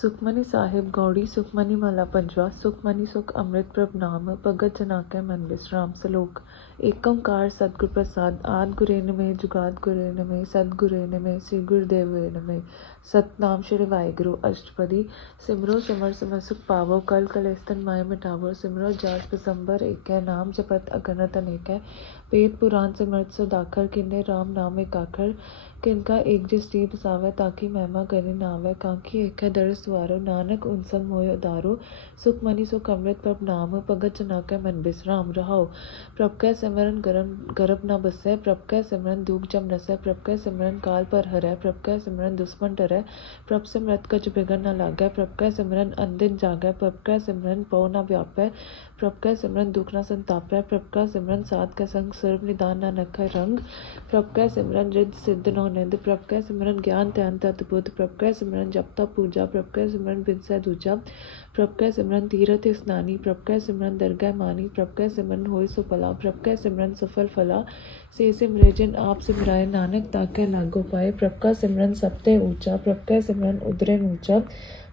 सुखमनी साहिब गौड़ी सुखमनी माला पंजवा सुखमनी सुख अमृत प्रभ नाम भगत जनाकै मन विश्राम सलोक। एक ओंकार सतगुर प्रसाद आद गुरेन में जुगाद गुरेन में सतगुरेन में श्री गुरुदेव में सतनाम श्री वाहिगुरु अष्टपदी। सिमरो सिमर सिमर सुख पावो कल कलेस्तन माय मिटावो। सिमरो जास पसंबर एक है नाम जपत अगणत अनेक है। वेद पुराण सिमरत सो दाखर किन्ने राम नाम एक आखर। किनका एक जिसती बसावै ताकि महिमा करे नावै। कांकी एक है दर सवारो नानक उनसम मोय उदारो। सुखमनी सुख अमृत प्रभ नाम भगत जनाकै मन विश्राम रहाओ। प्रभ कै सिमरन गर्भ न बसै प्रभ कै सिमरन दुख जम नसै। प्रभ कै सिमरन काल पर हरै प्रभ कै सिमरन दुश्मन डरै। प्रभ सिमरत कछ बिगड़ न लागै प्रभ कै सिमरन अनदिन जागै। प्रभ कै सिमरन पौ न व्यापै प्रभ कै सिमरन दुख न संतापै। प्रभ कै सिमरन साध कै संग सर्व निदान न नखै रंग। प्रभ कै सिमरन रिद्ध सिद्ध नौ निंद। प्रभ कै सिमरन ज्ञान ध्यान तत बुद्ध। प्रभ कै सिमरन जप तप पूजा। प्रभ कै सिमरन बिनसै दूजा। प्रभ कै सिमरन तीरथ स्नानी। प्रभ कै सिमरन दरगह मानी। प्रभ कै सिमरन होय सो भला। प्रभ कै सिमरन सफल फला। से सिमरे जिन आप सिमराय नानक ताकै लागो पाए। प्रभ का सिमरन सब ते ऊंचा प्रभ कै सिमरन उदरे ऊंचा।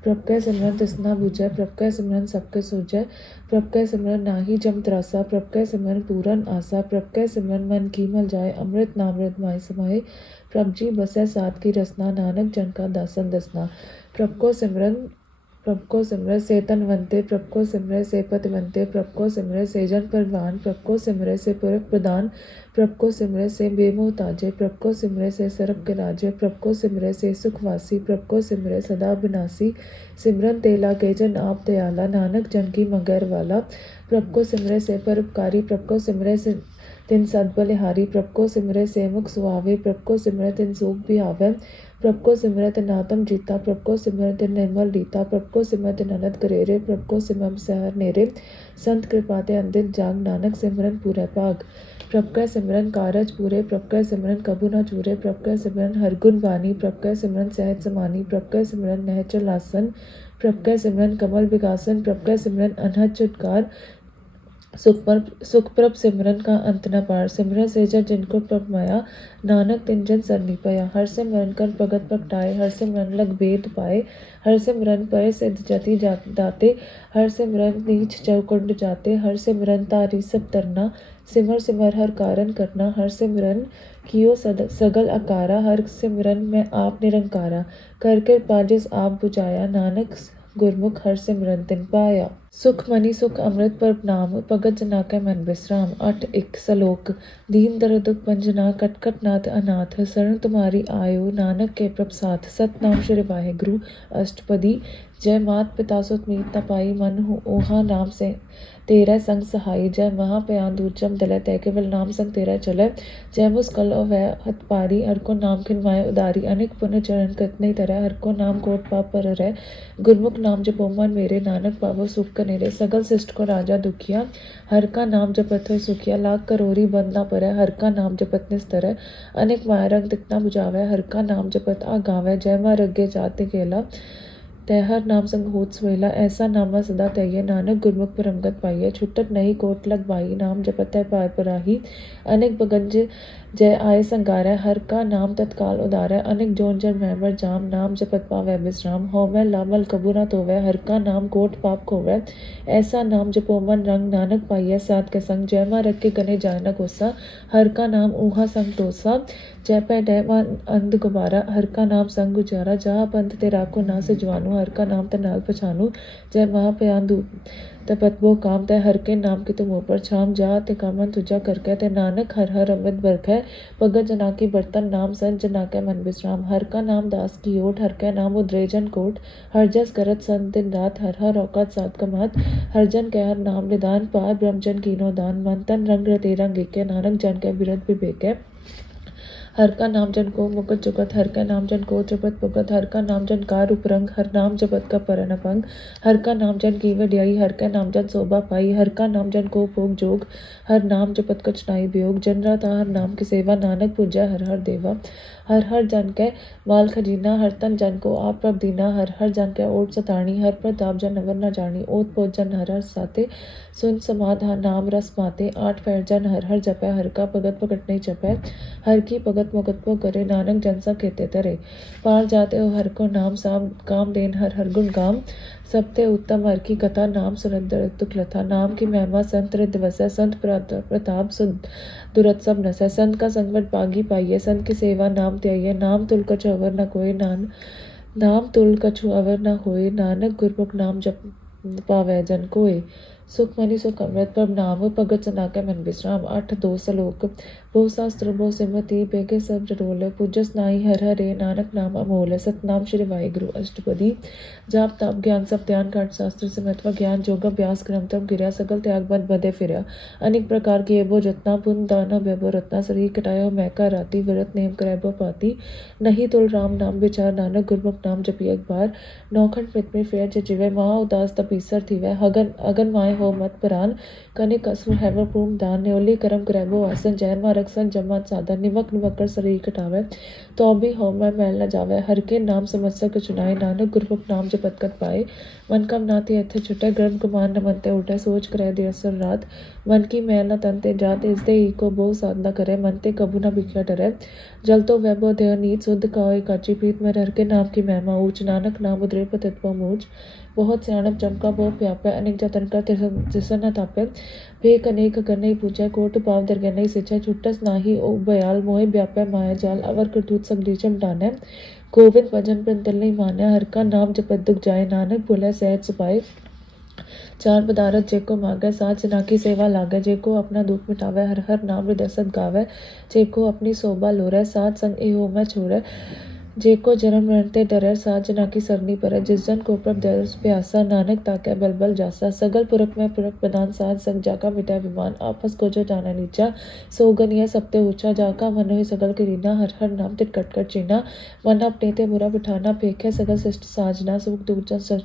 प्रभ कै सिमरन तिसना बुझै प्रभ कै सिमरन सबके सूझै। प्रभ कै सिमरन नाही जम त्रासा प्रभ कै सिमरन पूरन आसा। प्रभ कै सिमरन मन की मल जाए अमृत नामृत माय समाए। प्रभ जी बसै साध की रसना नानक जन का दासन दसना। प्रभ को सिमरै से तनवंते प्रभ को सिमरै से पतिवंते। प्रभ को सिमरै से जन परवान प्रभ को सिमरै से पुरख प्रदान। प्रभ को सिमरै से बेमोहताजे प्रभ को सिमरै से सरब के राजे। प्रभ को सिमरै से सुखवासी प्रभ को सिमरै सदा बिनासी। सिमरन ते लागे जन आप दयाला नानक जन की मंगैर वाला। प्रभ को सिमरै से परोपकारी प्रभ को सिमरै से तिन सद बलिहारी। प्रभ को सिमरै से मुख सुहावे प्रभ को सिमरै तिन सूख बिहावै। प्रभ को सिमरै तिन आत्म जीता प्रभ को सिमरै तिन निर्मल रीता। प्रभ को सिमरै तिन अनंत करेरे प्रभ को सिमर सहर नेरे। संत कृपा ते अंदिन जाग नानक सिमरन पूरै भाग। प्रभ कै सिमरन कारज पूरे प्रभ कै सिमरन कबू न चूरे। प्रभ कै सिमरन हरगुण बानी प्रभ कै सिमरन सहज समानी। प्रभ कै सिमरन नहचल आसन प्रभ कै सिमरन कमल विगासन। प्रभ कै सिमरन अनहद चुटकार सुख प्रभ सिमरन का अंत न पार। सिमरन से जग जिनको प्रभ माया नानक तिन जन सरनी पाया। हर सिमरन कर भगत प्रगटाए हर सिमरन लग भेद पाए। हर सिमरन पर सिद्ध जति दाते हर सिमरन नीच चौकुंड जाते। हर सिमरन तारी सब तरना सिमर सिमर हर कारण करना। हर सिमरन कियो सगल अकारा हर सिमरन में आप निरंकारा। कर कृपा जिस आप बुझाया नानक गुरमुख हर सिमरन तिन पाया। सुखमनी सुख अमृत प्रभ नाम भगत जनाकै मन विश्राम। 8:1 सलोक। दीन दर्द दुख भंजना कट कट नाथ अनाथ। शरण तुम्हारी आयो नानक के प्रभ साथ। सतनाम श्री वाहिगुरु अष्टपदी। जय मात पिता सुत मीत न पाई मन ओहा नाम से तेरा संग सहाई। जय महा पयान दूरजम दलै तै केवल नाम संग तेरा चलै। जय मुस्कल वै हत पारी हर को नाम खिनवाए उदारी। अनेक पुण्य चरण कृत नहीं तरह हर को नाम कोट पाप पर रह। गुरमुख नाम जपो मन मेरे नानक पावो सुख कनेरे। सगल शिष्ट को राजा दुखिया हर का नाम जपत होय सुखिया। लाख करोरी बंद न परै हर का नाम जपत निस्तर। अनेक माया रंग तिकना बुझावै हर का नाम जपत आगावै। जय माँ रगे जात गेला तै हर नाम संग होत सुहेला। ऐसा नामा सदा तैये नानक गुरमुख परमगत पाइये। छुटत नहीं कोट लग बाई नाम जपत है पार पराही। अनेक बगंज जय आय संगारै हर का नाम तत्काल उदारै। अनेक जोन जन मैमर जाम नाम जपत पावै विश्राम। होवै लामल कबू न धोवै हर का नाम कोट पाप खोवै। ऐसा नाम जपो मन रंग नानक पाइयै साध के संग। जय माँ रख के गने जाय न गोसा हर का नाम ऊहा संग टोसा। जय पै डै अंध गुबारा हर का नाम संग गुजारा। जहाँ पंथ ते राखो ना सिजवानो हर का नाम तनाल पछानो। जय महा पयान तपत वो काम तय हर के नाम की तुम ऊपर छाम। जा ते कामन तुझा करके ते नानक हर हर अमृत बरखै। भगत जना की बर्तन नाम संत जना कै मन विश्राम। हर का नाम दास की ओट हर कै नाम उद्रेजन कोट। हर जस करत संत दिन रात हर हर औकात सात कमात। हर जन कै हर नाम निदान पार ब्रह्म जन कीनो दान। मन तन रंग रते रंग एकै नानक जन कै बिरद विवेकै। हर का नाम जन को मुकत चुकत हर का नाम जन को जपत पुगत। हर का नाम जन का रूप रंग हर नाम जपत का परन अपंग। हर का नाम जन की वड्याई हर का नाम जन शोभा पाई। हर का नाम जन को भोग जोग हर नाम जपत कछ नाई वियोग। जन राता हर नाम की सेवा नानक पूजा हर हर देवा। हर हर जन कै माल खजीना हर तन जन को आप प्रभ दीना। हर हर जन कै ओट सताणी हर प्रताप जन अवर न जानी। ओत पोत जन हर हर साते सुन समाध नाम रस माते। 8 पैर जन हर हर जपै हर का भगत भगत नहीं जपै। हर की भगत भगत मुगत वो करे, नानक जनसा खेते तरे। पार जाते हो हर को नाम, साम काम देन हर हर गुण गाम। सबते उत्तम हर की कथा, नाम सुनत दुख लथा। नाम की महिमा संत रिद वसै, संत प्रताप सुध दुरत सब नसै। संत का संगवट पागी पाइये, संत की सेवा नाम त्याइये। नाम तुल कछु अवर न कोय, नाम तुल कछु अवर न होय। नानक गुरमुख नाम जप पावै जन कोय। सुख मनि सुख अमृत प्रभ नाम, भगत सनाकै मन बिश्राम। 8 2 सलोक। बहु शास्त्र बहु सिमरति, बेगे सब जरोल। पूजस नाई हर हरे, नानक नाम अमोल। सतनाम श्री वाहिगुरु अष्टपदी। जाप ताप ज्ञान सब ध्यान, काट शास्त्र से महत्व ज्ञान। जोग अभ्यास क्रम तम गिरया, सकल त्याग बन बधे फिरया। अनेक प्रकार की एबो जतना, पुन दाना बेबो रत्ना। शरीर कटायो मैका राती, व्रत नेम करैबो पाती। नहीं तुल राम नाम विचार, नानक गुरमुख नाम जपी एक बार। नौखंड पित में फेर जिवे, महा उदास तपीसर थीवै। अगन माय हो मत परान, कनिक असुर हैव पूम दान। न्योली करम करैबो आसन, जैन मा रखसन जमत साधन। निवक निवकर शरीर कटावे, तो भी हो मैं मैल न जावे। हर के नाम समस्तक चुनाए, नानक गुरमुख नाम जपत कत पाए। मन कम नाती इत्थे छुटे, गर्भ गुमान न मनते उठे। सोच करे दिवसर रात, मन की मैल न तन ते जात। इसदे ही को बहु साधना करे, मन ते कबू न भिख्या डरे। जल तो वैभव देह नीच, शुद्ध काओ काची प्रीत। में हर के नाम की महिमा ऊंच, नानक नाम उदरे पतित पो मूच। बहुत सियाणप चमका बहुत व्यापै, अनेक जतन कर तिसन न तापै। भेक अनेक करने पूछै, कोट पाव दरगने सिंचै। छुटस नाही ओ बयाल, मोहि व्यापै माया जाल। अवर करतूत सगली चमटानै, गोविंद भजन बिन तिल नहीं मानै। हर का नाम जपत दुख जाए, नानक भुलै सहज सुपाए। चार पदारथ जेको मांगै, साथ जना की सेवा लागै। जेको अपना दुख मिटावै, हर हर नाम हृदय सत गावै। जेको अपनी शोभा लोरै, साथ संग एहो मैं छोड़ै। जेको जन्म मरण ते डरै, साथ जना की सरनी परै। जिस जन को प्रभ दय प्यासा, नानक ताकै बल बल जासा। सगल पुरख में पुरख प्रधान, साथ संग जाका मिटै विमान। आपस को जो जाना नीचा, सो गनिय सबते ऊंचा। जाका मन होय सगल करीना, हर हर नाम तिट कट कट चीना। मन अपने ते बुरा बिठाना, फेंकै सगल शिष्ट साजना। सुख दुख जन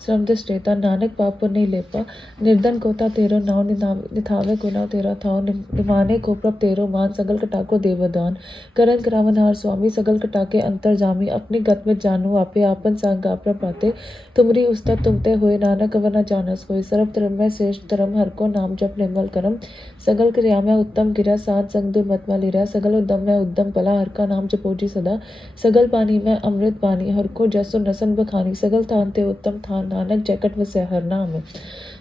श्रम दृष्टेता, नानक पाप नहीं लेपा। निर्धन कोता तेरो नाव, निथावे को नाव तेरा थाव। निमाने को प्रभ तेरो मान, सगल कटा को देवदान। करन करावन हार स्वामी, सगल कटा के अंतर जामी। अपनी गत में जानू आपे, आपन सांग आपरा पाते। तुमरी उस्तत तुमते होए, नानक अवर न जानस कोई। सर्व धर्म में श्रेष्ठ धर्म, हर को नाम जप निर्मल करम। सगल क्रिया में उत्तम गिरा, साध संग दुर्मत वाली रह। सगल उद्यम में उद्यम पला, हर का नाम जपो जी सदा। सगल पानी में अमृत पानी, हर को जसो नसन बखानी। सगल थान ते उत्तम थान, नानक जैकट वसै हर नाम।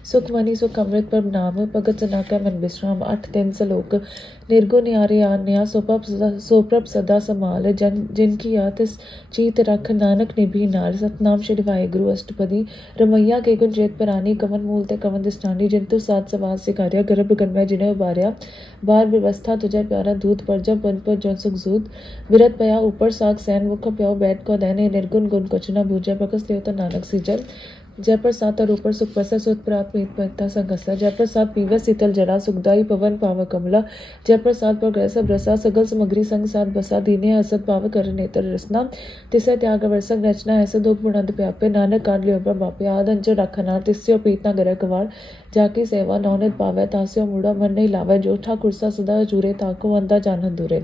सुख मनि सुख अमृत प्रभ नाम, भगत जना कै मन बिश्राम। 8 3 सलोक। निर्गुण निहारे आन्या, सोप्रभ सदा समाल। जिनकी यात चीत रख, नानक निभी नाल। सतनाम श्री वाहिगुरु अष्टपदी। रमैया के गुण चेत परानी, कवन मूल ते कवन दिष्टानी। जिंतु सात सवास सिखारिया, गर्भ गन्मय जिन्हें उबारिया। बार व्यवस्था तुझे प्यारा, दूध पर जब बन पर जौन सुख जूद। विरत पया ऊपर साग सैन, मुख प्याओ बैठ को दैने। निर्गुण गुण कुछ न बूझे, प्रकस लियो तो नानक सीजल। जय प्रसाद और ऊपर सुख बसै, सुत प्रात मीत पहता संगसा। जय प्रसाद पीवै शीतल जड़ा, सुखदाई पवन पाव कमला। जय प्रसाद पर ग्रह सब रसा, सगल सामग्री संग साथ बसा। दीने हसत पाव कर नेत्र रसना, तिसै त्याग अवरसंग रचना। ऐसे दुख बुनंद प्यापे, नानक काट लियो पर बापे। आद अंजर रखनार, तिस्यो प्रीत न गरै कवार। जाकी सेवा नौनित पावै, तास्यो मूढ़ा मन नहीं लावै। जोठा कुर्सा सदा जूरे, ताको अंधा जानत दूरे।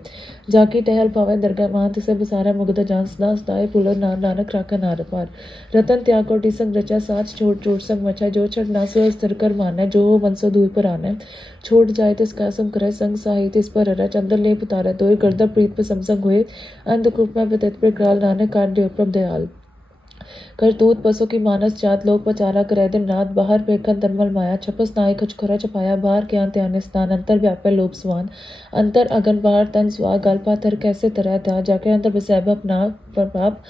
जाकी टहल पावै दरगाह मान, तिसे बसारै मुग्ध जान। सदा सदाए पुलर नार, नानक राखै नार पार। रतन त्याग कोटि संग रचा, साच छोड़ चोट संग मचा। जो छड़ ना सो स्थिर कर मानै, जो हो मन सो दूर पर आनै। छोड़ जाए तिस कासम करे, संग साही तिस पर हरै। चंदन लेप उतारै तोय, गर्दन प्रीत पर समसंग होए। अंधकूप में व्यतीत पर ग्राल, नानक काट लियो प्रभ दयाल। करतूत पशु की मानस जात, लोक पचारा करे दिन रात। बाहर पेखन तनमल माया, छपस नाय खच खरा छपाया। बाहर ज्ञान त्यान स्थान, अंतर व्यापै लोभ स्वान। अंतर अगन बाहर तन स्वा, गल पाथर कैसे तरह त्या। जाके अंतर बसैब अपना प्रभाप,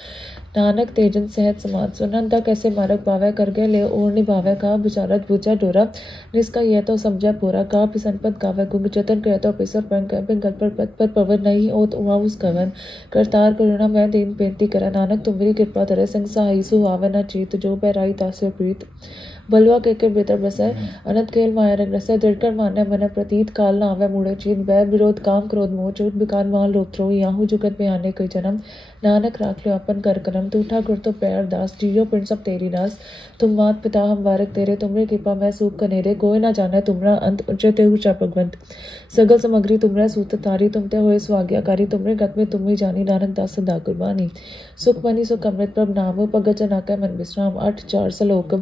नानक तेजन सहज समाज। सुनंदा कैसे मारक पावै, कर गए ले ओर निभावै। का विचारत बुझै डोरा, निष्का यह तो समझै पूरा। का पिसनपत गावै गुंग, जतन करे तो पिसर पंग। पिंगल पर पवन नहीं ओत उस कवन। करतार करुणा मैं दीन बेनती करै, नानक तुमरी कृपा धरै। संग सहाई सुहावै न चीत, जो बैराई तास्यो प्रीत। बलवा के भीतर बसै, अनंत खेल माया रंग रसै। दृढ़कर मानै मन प्रतीत, काल न आवे मूढ़े चीत। बैर विरोध काम क्रोध मोह, चोट बिकार मान लोभ थ्रो। याहू जुगत में आने कई जन्म, नानक राख लियो अपन कर करम। तू ठाकुर तो पैर दास, जियो पिंड सब तेरी नास। तुम मात पिता हम बारक तेरे, तुमरी कृपा मैं सूख कनेरे। कोई ना जाने तुमरा अंत, उच्चते ऊंचा भगवंत। सगल सामग्री तुमरे सूत तारी, तुमते होए स्वाज्ञाकारी। तुमरे गत में तुम ही जानी, नानक दास सदा कुर्बानी। सुख मनि सुख अमृत प्रभ नाम, भगत जना कै मन बिश्राम। 8 4 सलोक।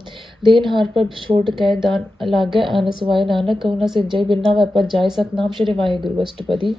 देन हार पर छोड़ कै दान, लागै आन सुवाय। नानक कहु न सिंजई, बिना वै पद जाय। सतनाम श्री वाहिगुरु अष्टपदी।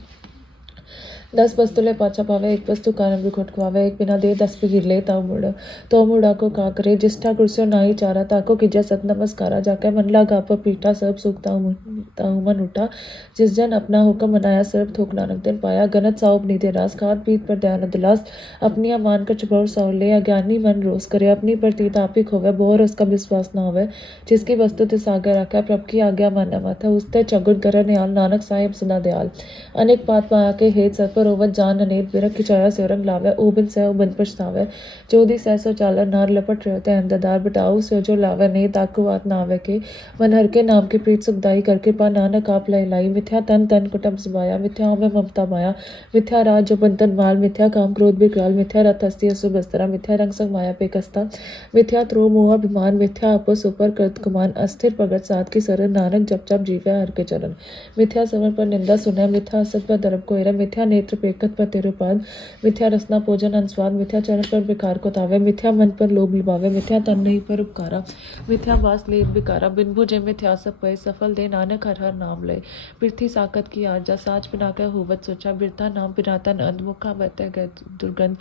10 वस्तु ले पाछा पावे, एक वस्तु कारण भी खुट खुआवे, एक बिना दे 10 भी ले तो मुड़ा को का करे, जिष्ठा कुर्सियों नाई चारा, ताको कीजे सत नमस्कारा, जाके मन लगा पर पीठा सब सुखता मन उठा, जिस जन अपना हुक्म मनाया सर्व थोक नानक दिन पाया, गनत साउब नीते रास, खाद पीत पर दयान दिलास, अपनिया मान कर चुपौर सौ ले, अज्ञानी मन रोस करे, अपनी प्रतीत आप ही खोवे, बोर उसका विश्वास न होवे, जिसकी वस्तु तिस आगे रखा, प्रभ की आज्ञा माना माथा, उसते चगुट कर निहाल, नानक साहिब सदा दयाल, अनेक पात पाया के हेत सतपर ओवत जान अनेक विरख खिचाया सेवरंग लावे, ओबिन सह ओबिन पछतावे, चौदी सहसो चालर नार लपट रहते अहमदार बटाऊ से जो लावे नहीं ताकू बात ना आवे के, मन हर के नाम की प्रीत सुखदाई करके पा नानक आप लाई लाई, मिथ्या तन तन कुटम सुबाया, मिथ्या में ममता माया, मिथ्या राज जो बंतन माल, मिथ्या काम क्रोध विकराल, मिथ्या रथ हस्ती असु बस्तरा, मिथ्या रंग संग माया पे कस्ता, मिथ्या त्रो मोह अभिमान, मिथ्या आपस ऊपर कृत कुमान, अस्थिर प्रगट साध की सरन, नानक जप जप जीवे हर के चरण, मिथ्या समर पर निंदा सुने, मिथ्या असत पर दरब को एरा, मिथ्या नेत्र पेकत पर तिरुपाद, मिथ्या रसना भोजन अनुस्वाद, मिथ्या चरण पर विकार को तावे, मिथ्या मन पर लोभ लुभावे, मिथ्या तन नहीं पर उपकारा, मिथ्या बास लेत बिकारा, बिन भुजे मिथ्या सब पय, सफल दे नानक हर हर नाम लय, बिरथी साकत की आरजा, साच बिना कह होवत सोचा, बिरथा नाम बिनाता नंद, मुखा बहते गए दुर्गंध,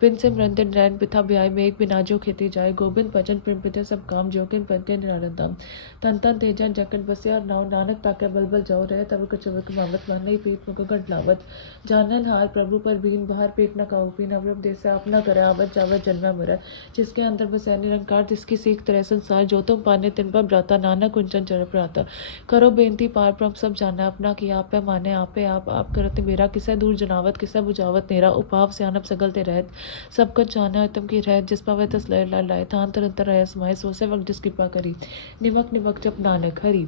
बिन सिमरन दिन रैन बिथा ब्याय, मेघ बिना जो खेती जाए, गोबिंद भजन प्रेम पिते सब काम, जोगिन पद के निरानंद धाम, तन तन तेजन जकन बसिया नाव, नानक ताके बल बल जाओ रहे, तब कचवक मावत मान नहीं पीठ मुख गंठ लावत, जानन हार प्रभु पर बीन बाहर पेट न काऊ पीन, अवयव देश से आप न करे, आवत जावत जन्म मरत, जिसके अंदर बसै निरंकार तिसकी सीख तरह संसार, जो तुम पाने तिन पर ब्राता, नानक कुंचन चर प्राता, करो बेनती पार प्रभ सब जाना, अपना किया आप माने आपे आप करत मेरा, किसे दूर जनावत किसे बुझावत नेरा, उपाव सियानप सगल ते रहत, सब कुछ जाना तुम की रहत, जिस पावे तस लय लाए, थान तरंतर रह समाये, सो से वक्त जिस कृपा करी, निमक निमक जप नानक हरि,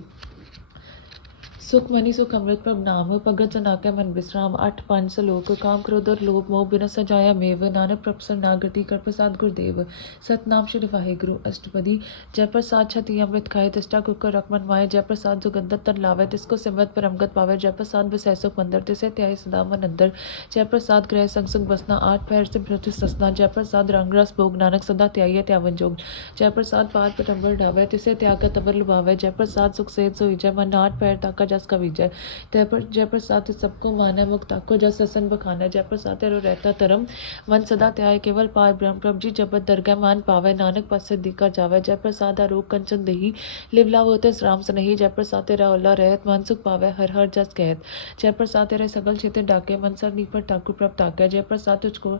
सुख मनि सुख अमृत प्रभ नाम, भगत जना के मन विश्राम, 8 5 सलोक, काम क्रोध और लोभ मोह बिन सजाया मेव, नानक प्रभ शरणागति कर प्रसाद गुरुदेव, सतनाम श्री वाहिगुरु अष्टपदी, जय प्रसाद छति अमृत खाए, तिष्ठा कुकर रकमन माए, जय प्रसाद जुगंदर तन लावे, तिसको सिमरत परमगत पावे, जय प्रसाद बसै सुख मंदिर, तिसे त्याई सदा मन अंदर, जय प्रसाद ग्रह संग संग बसना, 8 पैर से पृथ्वी ससना, जय प्रसाद रंग रस भोग, नानक सदा त्याई त्यावन जोग, जय प्रसाद पाद पटम्बर ढावे, तिसे त्यागत अबर लुभावे, जय प्रसाद सुख सेत सोई, जय मन 8 पैर ताका जस का विजय, जय प्रसाद सबको माना, मुक्त को जस ससन बखाना, जय प्रसाद तेरो रहता धर्म, मन सदा त्याय केवल पार ब्रह्म, प्रभ जी जपत दरगाह मान पावे, नानक पास सिद्धि का जावे, जय प्रसाद आरोग कंचन देही, लिवला होते राम सनही, जय प्रसाद तेरा ओला रहत, मन सुख पावे हर हर जस कहत, जय प्रसाद तेरे सगल क्षेत्र डाके, मन सर नीपर ठाकुर प्रभ ताके, जय प्रसाद तुझको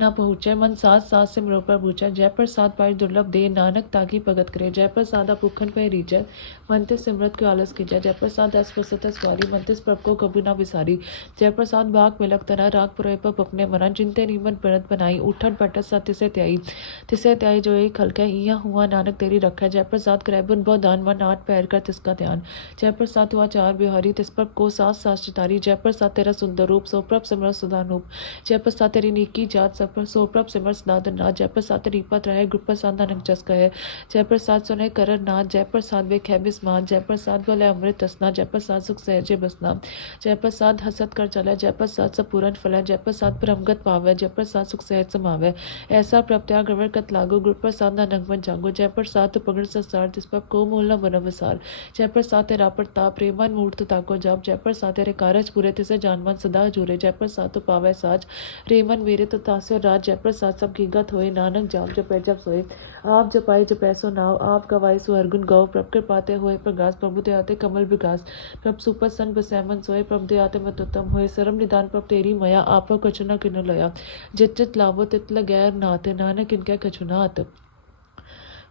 ना पहुँचे, मन सास सास से मरो पर पूछे, जय प्रसाद पाई दुर्लभ दे, नानक ताकि भगत करे, जय प्रसाद भूखन पे रीजय, मन ते सिमरत को आलस की जय प्रसाद अस प्रसत स्वारी, मन तिस प्रभ को कभी ना विसारी, जय प्रसाद बाग मिलक तना, राग पुरे पर अपने मना, जिनते नीमन परत बनाई, उठन पटत सा तिसे त्याई जो एक हल्का इया हुआ, नानक तेरी रखा, जय प्रसाद करे बुन बहु दान, मन 8 पैर कर तिसका ध्यान, जय प्रसाद हुआ 4 बिहारी, तिस प्रभ को सास सास चितारी, जय प्रसाद तेरा सुंदर रूप, सो प्रभ सिमर सदानूप, जय प्रसाद तेरी नीकी जात, सब पर सो प्रभ सिमर सदादन नाथ, जय प्रसाद तेरी पत रहे, गुरु प्रसाद नानक जस कहे, जय प्रसाद सुने करर नाथ, जय प्रसाद वे खे बिस्मात, जय प्रसाद बोले अमृत रसना, जय प्रसाद सुख सहजे बसना, जय प्रसाद हसत कर चले, जय प्रसाद सब पूरन फले, जय प्रसाद परमगत पावे, जय प्रसाद सुख सहज समावे, ऐसा प्रत्याग गवर कत लागो, गुरु प्रसाद नानक मन जागो, जय प्रसाद तो पगड़ संसार, तिस पर को मूल न बन विसार, जय प्रसाद तेरा प्रताप प्रेमन मूर्त ताको जाप, जय प्रसाद तेरे कारज पूरे तिसे जानवन सदा जुरे, जय प्रसाद तो पावे साज, रेमन मेरे तो तास्यो राज, जय प्रसाद सब की गत होए, नानक जाप जपै जप सोए, आप जपाई जपै सो नाव, आप गवाई सो हरगुन गौ, प्रभ कृपाते होए प्रगास, प्रभु ते आते कमल विकास, प्रभ सुपसन बसैमन सोए, प्रभ दे आते मत उत्तम होए, सरम निदान प्रभ तेरी मया, आप कछु न किन लया, जित चित लाभो तित लगैर नाथ, नानक इनके कछु नाथ,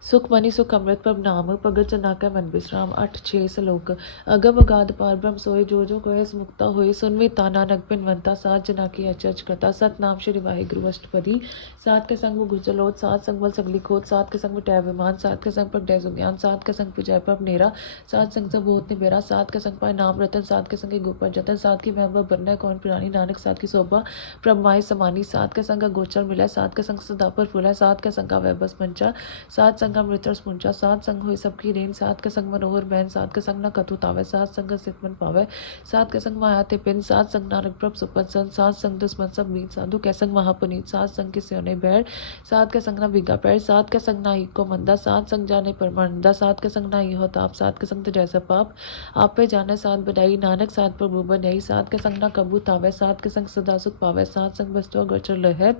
सुख मनि सुख अमृत प्रभ नाम, भगत जना के मन विश्राम, 8 6 सलोक, अगम अगाध पार ब्रह्म सोए, जो कोय मुक्ता होए, सुनवे ताना नग पिनवंता, सात जना की अचरज कथा, सतनाम श्री वाहिगुरु अष्टपदी, सात के संग गुजलोत, सात संग बल सगली खोत, सात के संग टै विमान, सात के संग प्रगटय सुज्ञान, सात के संग पुजय प्रभ नेरा, सात संग सब भूत निबेरा, सात के संग पाए नाम रतन, सात के संग गोपर जतन, सात की महबूब बरने कौन प्राणी, नानक सात की शोभा प्रभ माई समानी, सात के संग गोचर मिले, सात के संग सदा पर फूले, सात के संग वह बस मंचा, सात संग संग अमृतर स्मुंचा, सात संग हुई सबकी रेन, सात के संग मनोहर बहन, सात के संग न कथुतावे, सात संग सित मन पावे, सात के संग माया ते पिन, सात संग नानक प्रभ सुपन, सात संग दुश्मन सब मीत, साधु के संग महापुनीत, सात संग के स्योने बैर, सात के संग न बिगा पैर, सात के संग ना को मंदा, सात संग जाने परमानंदा, सात के संग ना हो ताप, सात के संग तो जैसा पाप आप पे जाने, सात बधाई नानक सात पर मुँह बनाई, सात के संग ना कबूत आवे, सात के संग सदा सुख पावे, सात संग बस्तो गचर लहे,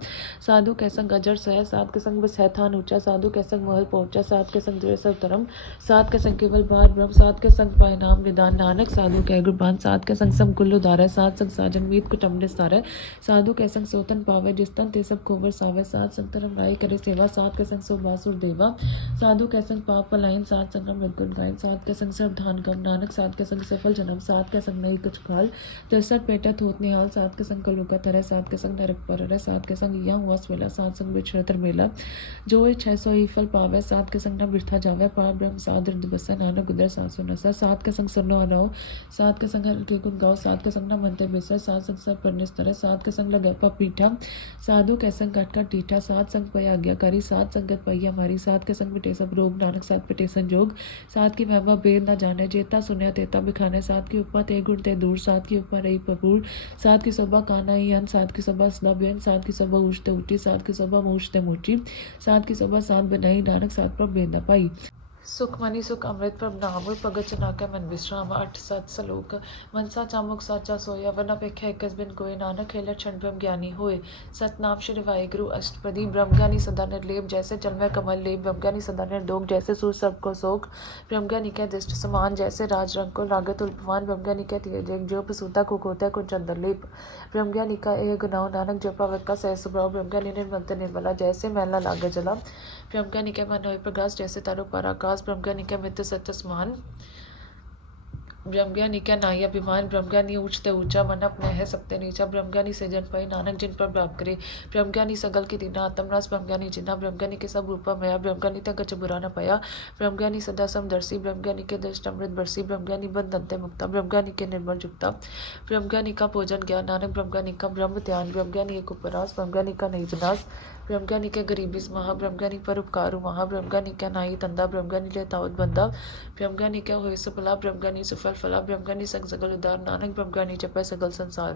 साधु के संग अजर सह, सात के संग बस है थान ऊंचा, साधु के संग महल पहुंचा, सात के संग सब धर्म, सात के संग केवल बार ब्रह्म, सात के संग पाए नाम निदान, नानक साधु के गुरबान, सात के संग सब कुल्लु उदारे, सात संग साजन मीत कुटुंब निस्तारे, साधु के संग सोतन पावे, जिस्तन ते सब कोवर सावे, सात संग धर्म राय करे सेवा, सात के संग सो बासुर देवा, साधु के संग पाप पलायन, सात संग मृगुण गायन, सात के संग सब धान कम, नानक सात के संग सफल जन्म, सात के संग नहीं कुछ काल, तिरसठ पेटा थोत निहाल, सात के संग कलुका तरह, सात के संग नरक पर रह, सात के संग यह हुआ स्वेला, सात संग बिछड़तर मेला, जो 600 ही फल पावे, सात के संग न बिरथा जावे, पार ब्रह्म साध हृदय बसा, नानक उदर 709, सात के संग सरनो अनाओ, सात के संग हर के गुण गाओ, सात के संग न मनते बेसर, सात संग सब पर निस्तर, सात के संग लगा पीठा, साधु के संग काट का टीठा, सात संग पय आज्ञाकारी, सात संगत पहिया मारी, सात के संग मिटे सब रोग, नानक सात पिटे संजोग, सात की महिमा बेद न जाने, जेता सुनया तेता बिखाने, सात की उपमा ते गुण ते दूर, सात की उपमा रही प्रपूर, सात की शोभा काना ही अन, सात की शोभा सदा बेन, सात की शोभा ऊँचते ऊँची, सात की शोभा मूछते मूची, सात की शोभा सात बनाई, नानक सात पर बेद न पाई। सुख मनी सुख अमृत प्रभ नाम, भगत जना के मन विश्राम, 8 7 सलोक, मनसा चामुक साचा सोया, वन अपेक्षा एकस बिन कोय, नानक खेल क्षण ब्रह्म ज्ञानी होए, सतनाम श्री वाहिगुरु अष्टपदी, ब्रह्मज्ञानी सदा निर्लेप, जैसे जल में कमल लेप, ब्रह्मज्ञानी सदा निर्दोग, जैसे सूर्य सब को सोख, ब्रह्मज्ञानी के दृष्ट समान, जैसे राज रंग को लागत उल्पवान, ब्रह्मज्ञानी के तेज जो प्रसूता को कोता को चंदर लेप, ब्रह्मज्ञानी का एह गुनाह, नानक जपावत का सह स्वभाव, ब्रह्मज्ञानी निर्मलते निर्मला, जैसे मैला लागे जला, ब्रह्मज्ञानी के मन होए प्रकाश, जैसे तारो पराकाश, ब्रह्मज्ञानी के मित्र सत्य समान, ब्रह्मज्ञानी का नाई अभिमान, ब्रह्मज्ञानी ऊंचते ऊंचा, मन अपने है सबते नीचा, ब्रह्मज्ञानी से जन पाई, नानक जिन पर प्राप्त करे, ब्रह्मज्ञानी सगल की दीना आत्मरास, ब्रह्मज्ञानी जिन्ना, ब्रह्मज्ञानी के सब रूपा मया, ब्रह्मज्ञानी तक कछ बुरा न पाया, ब्रह्मज्ञानी सदा समदर्शी, ब्रह्मज्ञानी के दृष्ट अमृत बरसी, ब्रह्मज्ञानी बंधनते मुक्ता, ब्रह्मज्ञानी के निर्मल जुक्ता, ब्रह्मज्ञानी का भोजन ज्ञान, नानक ब्रह्मज्ञानी का ब्रह्म ध्यान, ब्रह्मज्ञानी एक उपरास, ब्रह्मज्ञानी का नहीं विनाश, ब्रह्मज्ञानी के गरीबी महा, ब्रह्मज्ञानी पर उपकार महा, ब्रह्मज्ञानी क्या नाई तंदा, ब्रह्मज्ञानी ले तावत बंदा, ब्रह्मज्ञानी क्या होए सुफला, ब्रह्मज्ञानी सुफल फला, ब्रह्मज्ञानी संग सगल उदार, नानक ब्रह्मज्ञानी जपै सगल संसार,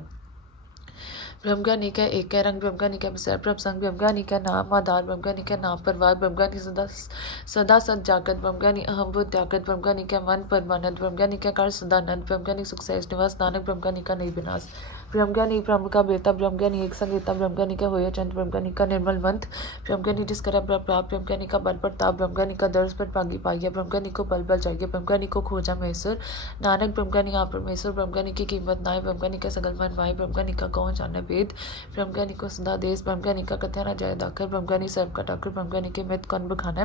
ब्रह्मज्ञानी का एक रंग, ब्रह्मज्ञानी का विषय प्रभ संग, ब्रह्मज्ञानी का नाम आधार, ब्रह्मज्ञानी का नाम परवार, ब्रह्मज्ञानी सदा सदा सत जागत, ब्रह्मज्ञानी अहम बुद्ध त्यागत, ब्रह्मज्ञानी का मन परमानंद, ब्रह्मज्ञानी का कार्य सदानंद, ब्रह्मज्ञानी सुख सहज निवास, नानक ब्रह्मज्ञानी का नहीं विनाश, ब्रह्मज्ञानी ब्रह्म का बेटा, ब्रह्मज्ञानी एक संगीता, ब्रह्मज्ञानी का होया चंद, ब्रह्मज्ञानी का निर्मल मंत्र, ब्रह्मज्ञानी जिस कर प्राप्त, ब्रह्मज्ञानी का बल प्रताप, ब्रह्मज्ञानी का दर्श पर पागी पाइया, ब्रह्मज्ञानी को बल बल चाहिए, ब्रह्मज्ञानी को खोजा महेश्वर, नानक ब्रह्मज्ञानी आप परमेश्वर, ब्रह्मज्ञानी की कीमत नाय, ब्रह्मज्ञानी का सगल मन माय, ब्रह्मज्ञानी का कौन जाने वेद, ब्रह्मज्ञानी को सदा देश, ब्रह्मज्ञानी का कथ्या न जाय दाखर, ब्रह्मज्ञानी सर्व का ठाकुर, ब्रह्मज्ञानी के मित कौन बखाना,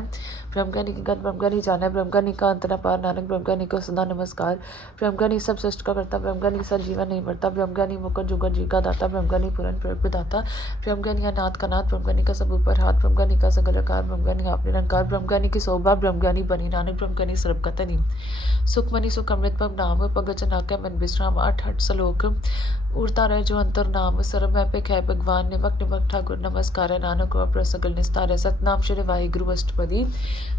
ब्रह्मज्ञानी की गत ब्रह्मज्ञानी जाना, ब्रह्मज्ञानी का अंतरा पार, नानक ब्रह्मज्ञानी को सदा नमस्कार, ब्रह्मज्ञानी सब सृष्ट का करता, ब्रह्मज्ञानी सा जीवन नहीं मरता, ब्रह्मज्ञानी मुकर जुगर जी का दाता, ब्रह्मज्ञानी पुराण प्रदाता, ब्रह्मज्ञानी अनाथ का नाथ, ब्रह्मज्ञानी का सब ऊपर हाथ, ब्रह्मज्ञानी का सगल आकार, ब्रह्मज्ञानी आप निरंकार, ब्रह्मज्ञानी की शोभा, ब्रह्मज्ञानी बनी, नानक ब्रह्मज्ञानी सर्व का तनी, सुखमनी सुख अमृत पब नाम, पगचन आके मन विश्राम, 8 8 सलोक, उड़ता रहे जो अंतर नाम, सर्व व्यापक है भगवान, निमक निमक ठाकुर नमस्कार, नानक और प्रसगल निस्तार, सतनाम श्री वाहिगुरु अष्टपदी,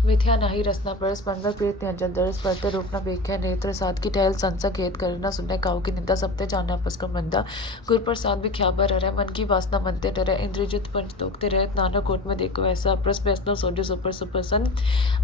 मिथ्या नाही रसना पर स्पंदर पीर त्यंजन दरस परते रूप न बेखे नेत्र, सात की टहल संसक हेत करना सुनने काऊ की निंदा, सबते जाने आपस का मंदा, गुर प्रसाद भी ख्याबर रहे, मन की वासना मनते डरे, इंद्रजित पंच तोकते रहे, नानक कोट में देखो ऐसा, प्रस वैष्णव सोजो सुपर सुपरसन,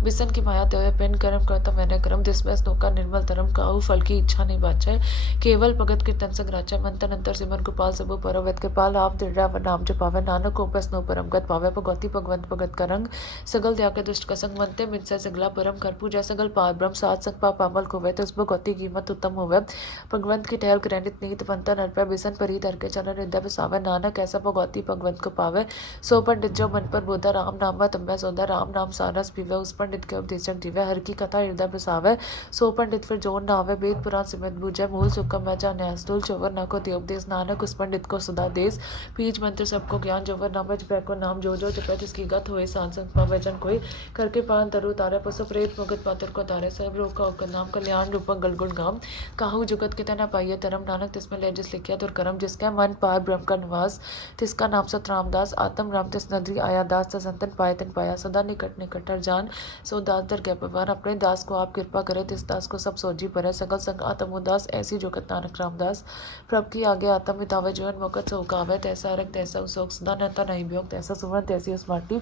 बिसन की माया त्योय पिन कर्म करता मैंने कर्म, दिस वैष्णव का निर्मल धर्म, काऊ फल की इच्छा नहीं बाचा, केवल भगत कीर्तन संग्राचा, मंत्र अंतर सिमर गोपाल सबो परवत के पाल, आप दृढ़ नाम जपावे, नानक को प्रश्नो परम गत पावे, भगवती भगवंत भगत का रंग, सगल दया के दुष्ट का संग, मनते मिनसे सगला परम कर पूजा, सगल पार ब्रह्म सात संग पाप अमल को वे, तो उस भगवती कीमत उत्तम होवे, भगवंत की टहल ग्रहणित नीत पंता नरपै, बिसन परी धर के चरण हृदय बसावे, नानक ऐसा भगवती भगवंत को पावे, सो पंडित जो मन पर बोधा, राम नाम तम्बे सौदा, राम नाम सारस पीवे, उस पंडित के उपदेशक जीवे, हर की कथा हृदय बसावे, सो पंडित फिर जोन ना आवे, वेद पुराण सिमत बूझे, मूल सुखम मैं जाने अस्तुल, चोवर ना को उपदेश, नानक उस पंडित को सदा देश, बीज मंत्र सबको ज्ञान, जोवर नाम जपै को नाम, जो जो जपै जिसकी गत होए, सांस संग पावे जन कोई, करके पान तरु तारे, पशु प्रेत मुगत पातर को तारे, सब रोग का नाम, कल्याण रूपक गलगुण गाम, काहू जुगत के तना पाइये तरम, नानक तिसमें ले जिस लिखिया देखै दुर्कर्म, जिसके मन पार ब्रह्म का निवास, तिसका नाम सत रामदास, आत्म राम तिस नदरी आया दास, संतन पाए तिन पाया, सदा निकट निकट हर जान, सो दास दर गए भगवान। अपने दास को आप कृपा करे, तिस दास को सब सोजी परे, सगल संग आत्म उदास, ऐसी जोगत नानक रामदास। प्रभ की आगे आत्म मितावे, जीवन मुकत सो कावे, तैसा रंग तैसा उसोक, सदा नता नहीं वियोग, तैसा सुवर्ण तैसी उस माटी,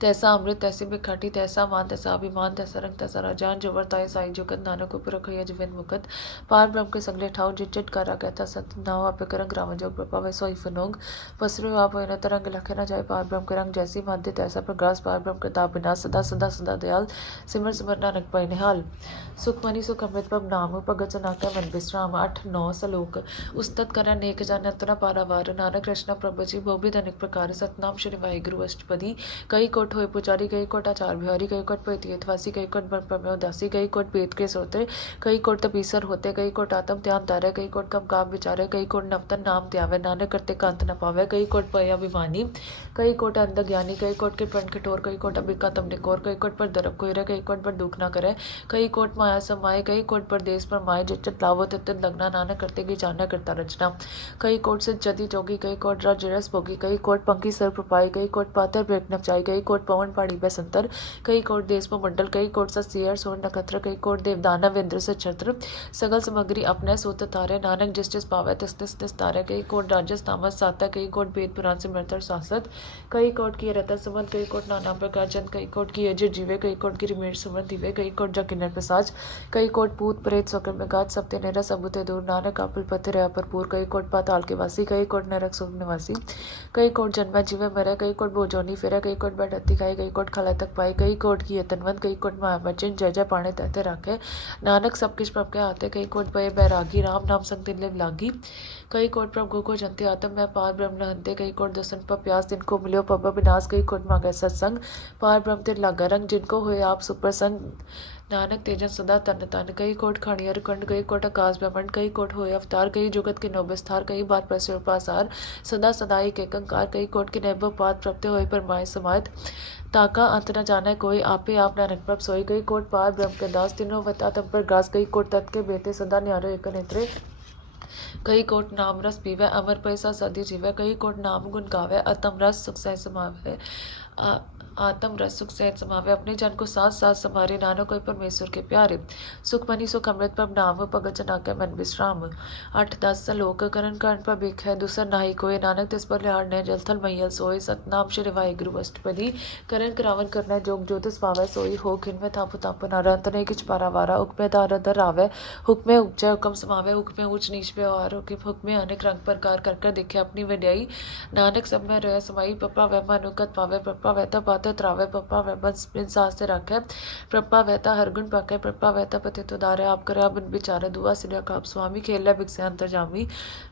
तैसा अमृत तैसी बिखाटी, तैसा मान तैसा अभिमान, तैसा रंग तैसा राजान, जो वर्ताए साई जुगत, नानक उपर रखिया जीवन मुकत, पार ब्रह्म के सगले ठाव, जिट जिट करा कहता सत्य नाव, आपे करंग रावण जोग प्रभावे सोई फनोग, पसरु आप होए न तरंग लखे न जाए, पार ब्रह्म के रंग जैसी माध्य तैसा प्रग्रास, पार ब्रह्म के ताप विनाश, सदा सदा सदा दयाल, सिमर सिमर नानक पाई निहाल। सुखमनी सुख अमृत प्रभ नाम, भगत जनाकै मन विश्राम। 8-9 सलोक। उस्तत करै नेक जन अंतना पारावार, नानक रचना प्रभु जी भोबिद अनेक प्रकार, सतनाम श्री वाहिगुरु अष्टपदी, कई कोट होए पुजारी, कई कोट आचार बिहारी, कई कोट पैतीयतवासी, कई कोट बन प्रमेय उदासी, कई कोट वेद के सोते, कई कोट तपीसर होते, कई कोट आत्म ध्यान तारे, कई कोट कम काम विचारे, कई कोट नवतन नाम त्यावे, नानक करते कांत न पावे, कई कोट पय अभिमानी, कई कोट अंध ज्ञानी, कई कोट के पण कठोर, कई कोट अभिकातम निकोर, कई कोट पर दरब कोयरे, कई कोट पर दुख न करे, कई कोट माया समाये, कई कोट पर देश पर माए, जित लावो तित लगना, नानक करते की जाना करता रचना, कई कोट से जति जोगी, कई कोट राज रस भोगी, कई कोट पंखी सर प्रपाई, कई कोट पातर ब्रेक नपचाई, कई कोट पवन पहाड़ी बसंतर, कई कोट देश पर मंडल, कई कोट सा सियर सोन नक्षत्र, कई कोट देव दानव इंद्र से छत्र, सगल सामग्री अपने सोत तारे, नानक जिस जिस पावे तिस तिस तिस तारे, कई कोट राजस तामस साता, कई कोट वेद पुराण से मृतर शासत, कई कोट की रतन सुमन, कई कोट नाना प्रकार चंद, कई कोट की अजर जीवे, कई कोट की रिमेट सुमन दिवे, कई कोट जकिन्नर प्रसाज, कई कोट पूत प्रेत स्वकर में गाज, सप्ते नेरा सबुते दूर, नानक आपल पथ रहा भरपूर, कई कोट पाताल के वासी, कई कोट नरक सुख निवासी, कई कोट जन्म जीवे मरे, कई कोट बोजोनी फिरे, कई कोट बैठती खाई, कई कोट खला तक पाई, कई कोट की यतनवंत, कई कोट माया मचिन, जय जय पाने तहते राखे, नानक सब किस प्रभ के हाथे, कई कोट भय बैरागी, राम नाम संग तिन लिव लागी, कई कोट प्रभ गो को जंते आत्म मैं पार ब्रह्म न हंते, कई कोट दसन पर प्यास जिनको मिलो पब विनाश, कई कोट मांगे सत्संग, पार ब्रह्म तिर लागा रंग, जिनको हुए आप सुप्रसन्न, नानक तेजन सदा तन तन, कई कोट खणियर कंड, कई कोट आकाश ब्रह्मंड, कई कोट होए अवतार, कई जुगत के नौबस्थार, कई बात प्रसुर पासार, सदा सदा एक कंकार, कई कोट के नैब पात प्रप्त होए परमाय समायत, ताका अंत न जाने कोई, आपे आप नानक प्रभ सोई, कई कोट पार ब्रह्म के दास, तीनों वता तम पर ग्रास, कई कोट तत् के बेते सदा न्यारो एक नेत्रे, कई कोट नाम रस पीवे, अमर पैसा सदी जीवे, कई कोट नाम गुण गावे, अतम रस सुख सह समावे, आत्म रस सुख सहित समावे, अपने जन को साथ साथ संभारे, नानक कोई परमेश्वर के प्यारे, सुखमनी सुख अमृत प्रभ नाम, भगत जना के मन विश्राम। 8-10 सलोक। करण कर्ण पर बिख है दूसर नाहि कोय, नानक तिस पर लिहाड़ ने जलथल मैयल सोय, सतनाम श्री वाहिगुरु अष्टपदी, करण करावन करना जोग जो तिस पावै सोई, हो खिन में थाप ताप नारा, अंत नहीं किछ पारावारा, हुक्मे दार दर आवे, हुक्मे उपजय हुक्म समावे, हुक्मे ऊंच नीच व्यवहार, हुक्मे अनेक रंग प्रकार कर कर देखे अपनी वड्याई, नानक सब में रह समाई, पप्पा वह मनुकत पावे, पप्पा वहता पात त्रावे, पप्पा वह बंस बिन सास से राखे, पप्पा वहता हर गुण पाके, पप्पा वहता पति तुदारे, आप करे बिन बिचारे, दुआ सिरा काप स्वामी, खेले बिकसे अंतर जामी,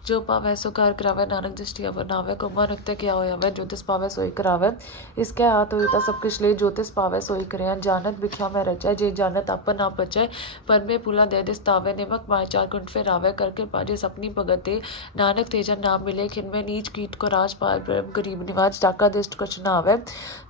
जो पावे सो कार करावे, नानक दृष्टि अवर नावे, कुमा नृत्य किया होया वह, ज्योतिष पावे सोई करावे, इसके हाथ होता सब कुछ ले, ज्योतिष पावे सोई करे, जानत बिख्या में रचे, जे जानत अपन आप बचे, पर में पुला दे दिस तावे, निमक माय चार गुंठ फिर आवे, करके पाजे सपनी भगते, नानक तेजन नाम मिले, खिन में नीच कीट को राज पार ब्रह्म गरीब निवाज, जाका दिष्ट कुछ न आवे,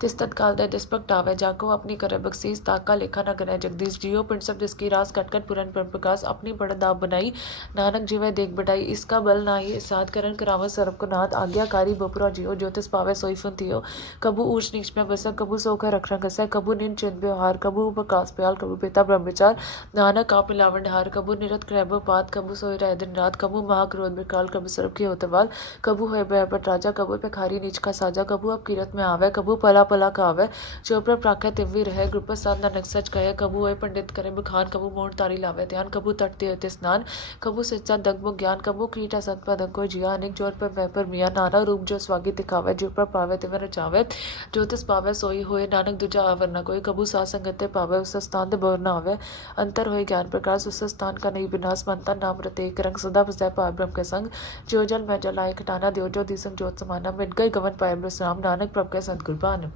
तिस तत्काल दे दिस प्रगटावे, जाको अपनी करे बख्शीस, ताका लेखा न करे जगदीश, जियो पिंड सब जिसकी रास कटकट पुरन पर प्रकाश, अपनी बड़द आप बनाई, नानक जीवे देख बढ़ाई, इसका बल नाही साध करण करावत सर्व को नाथ, आज्ञाकारी बपुरा जियो, ज्योतिष पावे सोई फुंतियो, कबू ऊंच नीच में बसा, कबू सोखा रख घसे, कबू निन चिन्ह व्यवहार, कबू प्रकाश प्याल, कबू पिता ब्रह्मचार, नानक आप मिलावन हार, कबू निरत क्रैब पात, कबू सोई रह दिन रात, कबू महाक्रोध बिकाल, कबू सर्व की होतवाल, कबू है भयपट राजा, कबू पेखारी नीच का साजा, कबू अब कीरत में आवे, कबू पला पला खावे, चोपड़ा प्राख्या तिव्वी रहे, ग्रुप साध नानक सच कहे, कबू होए पंडित करे बखान, कबू मोड़ तारी लावे ध्यान, कबू तटते होते स्नान, कबू सच्चा दगमुख ज्ञान, कबू कीटा सतपा दंको जिया, अनेक जोर पर मैं पर मिया, नाना रूप जो स्वागी दिखावे, जो पर पावे तिवर रचावे, जो तिस पावे सोई होए, नानक दूजा आवर न कोई, कबू साथ संगते पावे, उस स्थान दे बोर न आवे, अंतर होए ज्ञान प्रकाश, उस स्थान का नहीं विनाश, मनता नाम रते एक रंग, सदा बसै पार ब्रह्म के संग, जो जल मैं जलाए खटाना, देव जो दिसंग जोत समाना, मिट गई गवन पाए विश्राम, नानक प्रभ के सतगुरबान।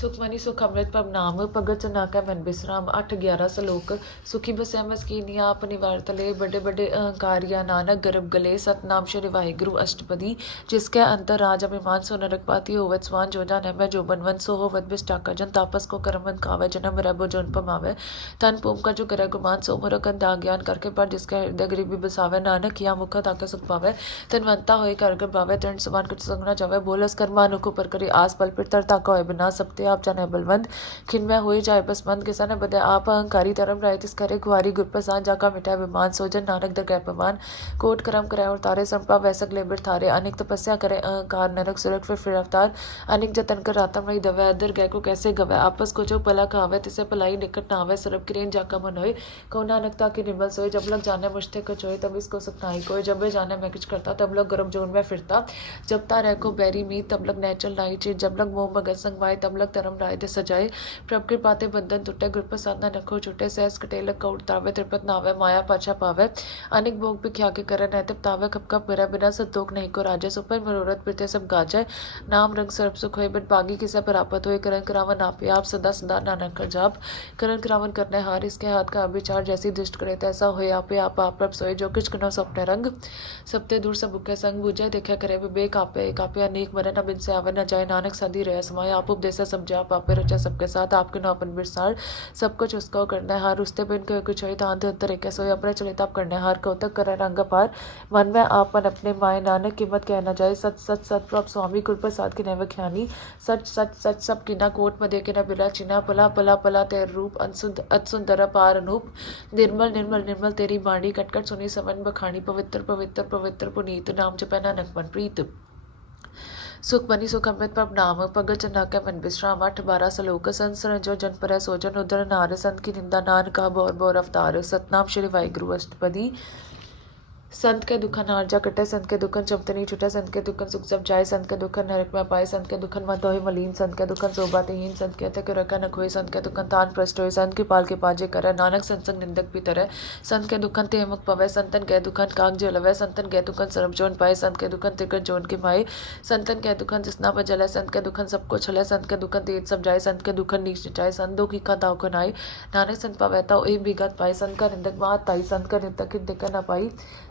सुखमनी सुख अमृत प्रभ नाम भगत जनाकै मन बिश्राम 8-11 सलोक। सुखी बसै मस्कीनिया आप निवार तले बड़े बड़े अहंकारिया नानक गर्भ गले सतनाम श्री वाहिगुरु अष्टपदी। जिसके अंतर राज अभिमान सो नरक पाती होवत स्वान जो जान मैं जो बनवन सो होवत बिस्टाका जन तापस को करमन खावे जन्म रबो जोन पमावे। तन पोम का जो करे गुमान सो मुरकन दा ज्ञान करके पर जिसके हृदय गरीबी बसावे नानक किया मुख ताके सुख पावे। तनवंता होए कर पावे तरण समान कर संगना जावे बोलस कर्मानुख ऊपर करी आस पल फिर तरता का होए बिना सब आप जाने बलवंत खिन में हुई जाए बस मंद किसा ने बदे आप अहंकारी धर्म राय तिस करे गुहारी गुर प्रसान जाका मिटाए विमान सोजन नानक दर गए पमान कोट करम करे और तारे संपा वैसक लेबिर थारे अनेक तपस्या करे अहंकार नरक सुरक फिर अवतार अनेक जतन कर रातम रही दवे अदर गए को कैसे गवे आपस को जो पला खावे तिसे पलाई निकट ना आवे सरब किरेन जाका मन होए कौ नानकता की निर्मल सोए जब लग जाने मुश्ते को चोए तब इसको सपनाई कोई जब जाने मैं कुछ करता तब लग गर्भ जोन में फिरता जब ता रह को बैरी मी तब लग नेचल नाई चीज जब लग मोह मगज संग माए तब लग धर्म राय दे सजाए प्रभ के पाते बंधन टूटे गुर प्रसाद न नखो छूटे सहस कटेल कौट तावे त्रिपत नावे माया पाछा पावे अनेक भोग भी ख्या के करे नैतिक तावे खप खप करे बिना संतोख नहीं को राजे सुपर मनोरथ प्रत्ये सब गाजे नाम रंग सर्प सुख होए बट बागी किसे प्राप्त होए करण करावन आपे आप सदा सदा नानक कर जाप करण करावन करने हार इसके हाथ का अभिचार जैसी दृष्ट करे तैसा होए आपे आप प्रभ सोए जो किच कनो सपने रंग सबते दूर सब बुके संग बुझे देखे करे विवेक आपे कापे अनेक मरे न बिन से आवे न जाए नानक सदी रहे समाये आप उपदेश समझे आप आपे रचा सबके साथ आपके नौ अपन बिरसार सब कुछ उसका करना है हार उस्ते बिन के कुछ होई तांध तरीके सोए अपने चले ताप करने हार कौतक करे रंग पार मन में आपन अपने माए नानक कीमत कहना जाए सच सच सत प्रभ स्वामी गुर प्रसाद की नैव ख्यानी सच सच सच सब किना कोट मदे के न बिला चिना पला पला पला तेर रूप अनसुंदर पार अनूप निर्मल निर्मल निर्मल तेरी बाणी कटकट सुनी समन बखानी पवित्र पवित्र पवित्र पुनीत नाम जपै नानक मन प्रीत सुख बनी सुख अमृत प्रभ नाम भगत जना के मन विश्राम 8-12 सलोक संसरण जो जन पर सोजन उदर नार संत की निंदा नान का बोर बोर अवतार सतनाम श्री वाहिगुरु अष्टपदी। संत के दुखन आर्जा कटे संत के दुखन चमते नहीं छुटे संत के दुखन सुख जब जाए संत के दुखन नरक में पाए संत के दुखन मत होए मलीन संत के दुखन शोभातेहीन संत के तक रखा न खोए संत के दुखन तान प्रष्ट होए संत के पाल के पाजे करे नानक संसंग निंदक भी तरह संत के दुखन ते मुख पवे संतन के दुखन काग जलवे संतन के दुखन सरब जोन पाए संत के दुखन तिकट जोन के माए संतन के दुखन जिसना बजल संत के दुखन सबको छले संत के दुखन तेज सब जाए संत के दुखन नीच जाए संत दो की का दाव खनाए नानक संत पावैता ओ बिगत पाए संत का निंदक वहां ताई संत का निंदक दिक्कत न पाई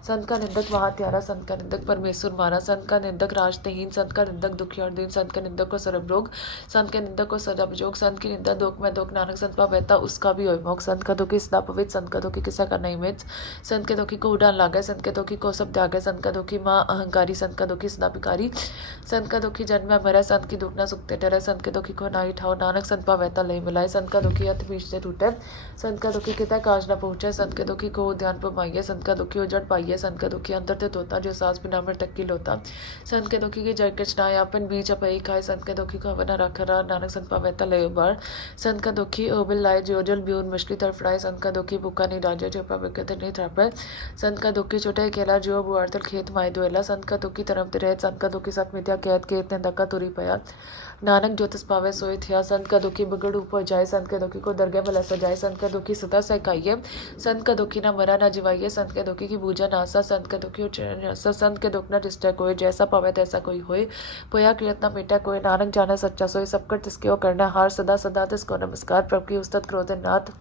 संत का निंदक वहां त्यारा संत का निंदक परमेश्वर मारा संत का निंदक राजतेहीन संत का निंदक दुखी और दीन संत के निंदक को सरब रोग संत के निंदक को सजा विजोग संत की निंदा दोख में दोख नानक संत पावैता उसका भी होय मोक संत का दुखी सदा पवित्र संत का दुखी किसा का नहीं मित संत के दुखी को उड़ान लागे संत के दुखी को सब त्यागे संत का दुखी माँ अहंकारी संत का दुखी सदा भिकारी संत का दुखी जन्म में मरे संत की दुख न सुखते डरे संत के दुखी को नाई ठाओ नानक संत पावैता लई मिलाए संत का दुखी हथ बीच से टूटे संत का दुखी कितने काज न पहुंचे संत के दुखी को ध्यान पमाइए संत का दुखी उजड़ पाइए संत का दुखी अंतर ते तोता जो सास बिना मर तक की लोता संत के दुखी की जड़ कचनाए अपन बीच अपई खाए संत के दुखी को हवना रख रहा नानक संत पावैता लय बार संत का दुखी ओबिल लाए जोजल ब्यून मुश्किल तड़फड़ाए संत का दुखी भूखा नहीं राजे जो पवित्र नहीं थरपे संत का दुखी छोटे केला जो बुआरतल खेत माए दुएला संत का दुखी तरफ रहे संत का दुखी सत मिथ्या कैद केत ने धक्का तुरी पया नानक ज्योतिष पावे सोए थिया संत का दुखी बिगड़ ऊपर जाए संत के दुखी को दरगाह भला सजाए संत का दुखी सदा सहकाइए संत का दुखी ना मरा ना जिवाइए संत के दुखी की पूजा नासा संत के दुखी संत के दुख न डिस्टर कोई जैसा पावे तैसा कोई होए पोया कृत न मिटा कोई नानक जाना सच्चा सोए सबकर तिसके करना हार सदा सदा तिसको नमस्कार प्रभु की उस्तत क्रोध नाथ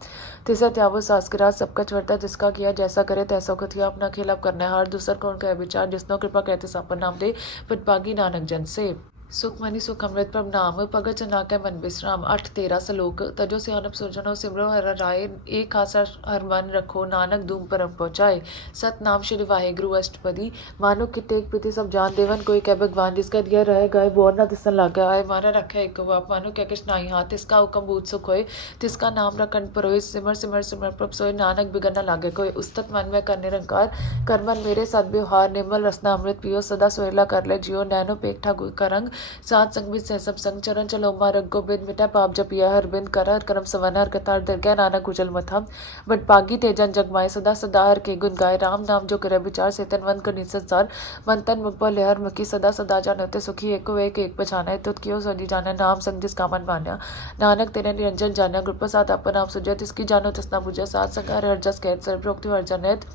तिसे त्यावो सासकिराज सबका छवरता जिसका किया जैसा करे तैसा को थिया अपना खिलाफ करना हार दूसर कौन का विचार जिसनो कृपा कहते सापन नाम दे पटपागी नानक जन से सुखमनी सुख अमृत प्रभ नाम भगत जना के मन विश्राम 8-13 सलोक तजो सियानप सुरजनो सिमरो हर राय एक आशा हर मन रखो नानक धूम परम पहुँचाए सत नाम श्री वाहिगुरु अष्टपदी मानो कि टेक प्रीति सब जान देवन कोई कह भगवान जिसका दिया रह गए बोर न तिसन लागे आए माना रखे एक बाप मानो क्या किश नाई हाथ तिसका हुक्म बूझ सुख होए तिसका नाम रखन परोए सिमर सिमर सिमर प्रभ सोए नानक बिगड़ न लागे कोई उस्तत मन में कर निरंकार कर्मन मेरे सदव्यवहार निर्मल रसना अमृत पियो सदा सोएला कर ले जियो नैनो पेट ठाकुर का रंग सात संग भी सह सब संग चरण चलो मार्ग गोबिंद मिटा पाप जपिया हर बिंद कर हर कर्म सवन हर कतार दरगाह नानक कुचल मथम बट पागी तेजन जगमाए सदा सदा हर के गुण गाय राम नाम जो करे विचार सेतन वन कर निसंसार मन तन मुख पर लेहर मुखी सदा सदा जानते सुखी एको एक पछाना तुत कियो सजी जाना नाम संग जिसका मन मान्या नानक तेरे निरंजन जाना गुरु प्रसाद अपन आप सुजय तिसकी जानो तिसना बुझे सात संग हर जस कहत सर्वप्रोक्ति हर जनत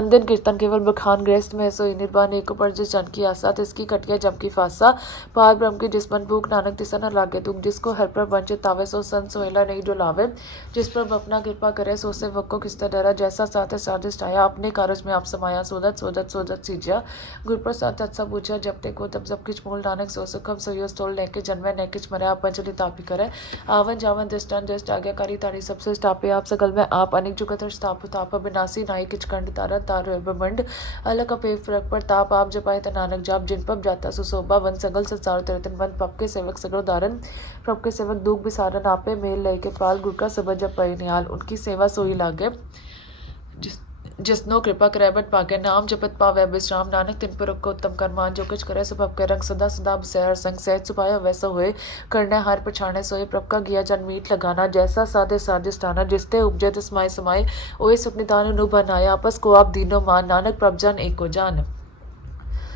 अंदन कीर्तन केवल बखान गृहस्थ में सोई निर्वाण एको पर जिस जन की आशा तिसकी कटिया जम की फासा पार ब्रह्म की जिस मन भूख नानक तिसा न लागे दुख, जिसको हर पर वंचित आवे सो संत सोहेला नहीं डुलावे, जिस पर अपना कृपा करे सो से वक्को किसता डरा, जैसा साथ स्वादिष्ट आया अपने कारज में आप समाया, सोदत सोदत सोदत सीजिया गुर प्रसाद तत्सा पूछा, जब ते को तब सब किच मूल नानक सो सुखम सोयो तोल ने के जन्मे ने किच मरे आप पंचली तापी करे, आवन जावन दृष्टान दृष्ट आज्ञाकारी तारी सबसे स्थापे, आप सकल में आप अनेक जुगत स्थाप ताप विनाशी नाई किच कंड तारा तार ब्रह्मंड अलग पे फरक पर ताप आप जपाए त नानक जाप, जिन पब जाता सुशोभा वन सगल संसार तरतन बंद, पब के सेवक सगल उदाहरण, प्रभ के सेवक दुख बिसारन, आपे मेल लय के पाल, गुर का सबद जप पै निहाल, उनकी सेवा सोई लागे, जिसनो कृपा करे बट पाके, नाम जपत पावे विश्राम, नानक तिन पर को उत्तम कर्मान, जो कुछ करे सब के रंग सदा सदा बसे हर संग, सहज सुपाया वैसा होए करने हार पछाने सोए, प्रभ का गिया जन मीठ लगाना, जैसा साधे साधिष्ठाना, जिसते उपजे तिसमाय समाये, ओए सुख निदान नु बनाया, आपस को आप दीनो मान, नानक प्रभ जन एको जान,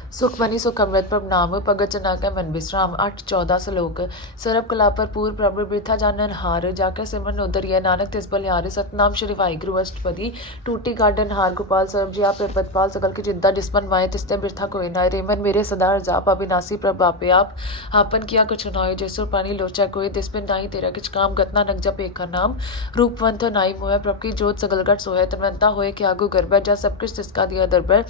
सुख मनी सुख अमृत प्रभ नाम, भगत जना के मन विश्राम। 8-14 श्लोक। सरब कला पर पूर्व प्रभु वृथा जानन हार, जाके सिमरन उदरिय नानक तिस बलिहारे, सतनाम श्री वाहिगुरु अष्टपदी, टूटी गार्डन हार गोपाल सरब जी आप पदपाल, सकल की चिंता जिसमन माए तिस्ते बिरथा कोई नाय, रेमन मेरे सदा जाप, अविनाशी प्रभ आपे आप, आपन किया कुछ नॉय, जैसुर पानी लोचा कोई, तिसबिन नाई तेरा किच काम, गतना नग जप एक नाम, रूपवंत नाई मोह, प्रभ की जोत सगलगढ़ सोहे, तनवंता होए कि आगु गर्भ, जा सब कुछ तिसका दिया दरबर,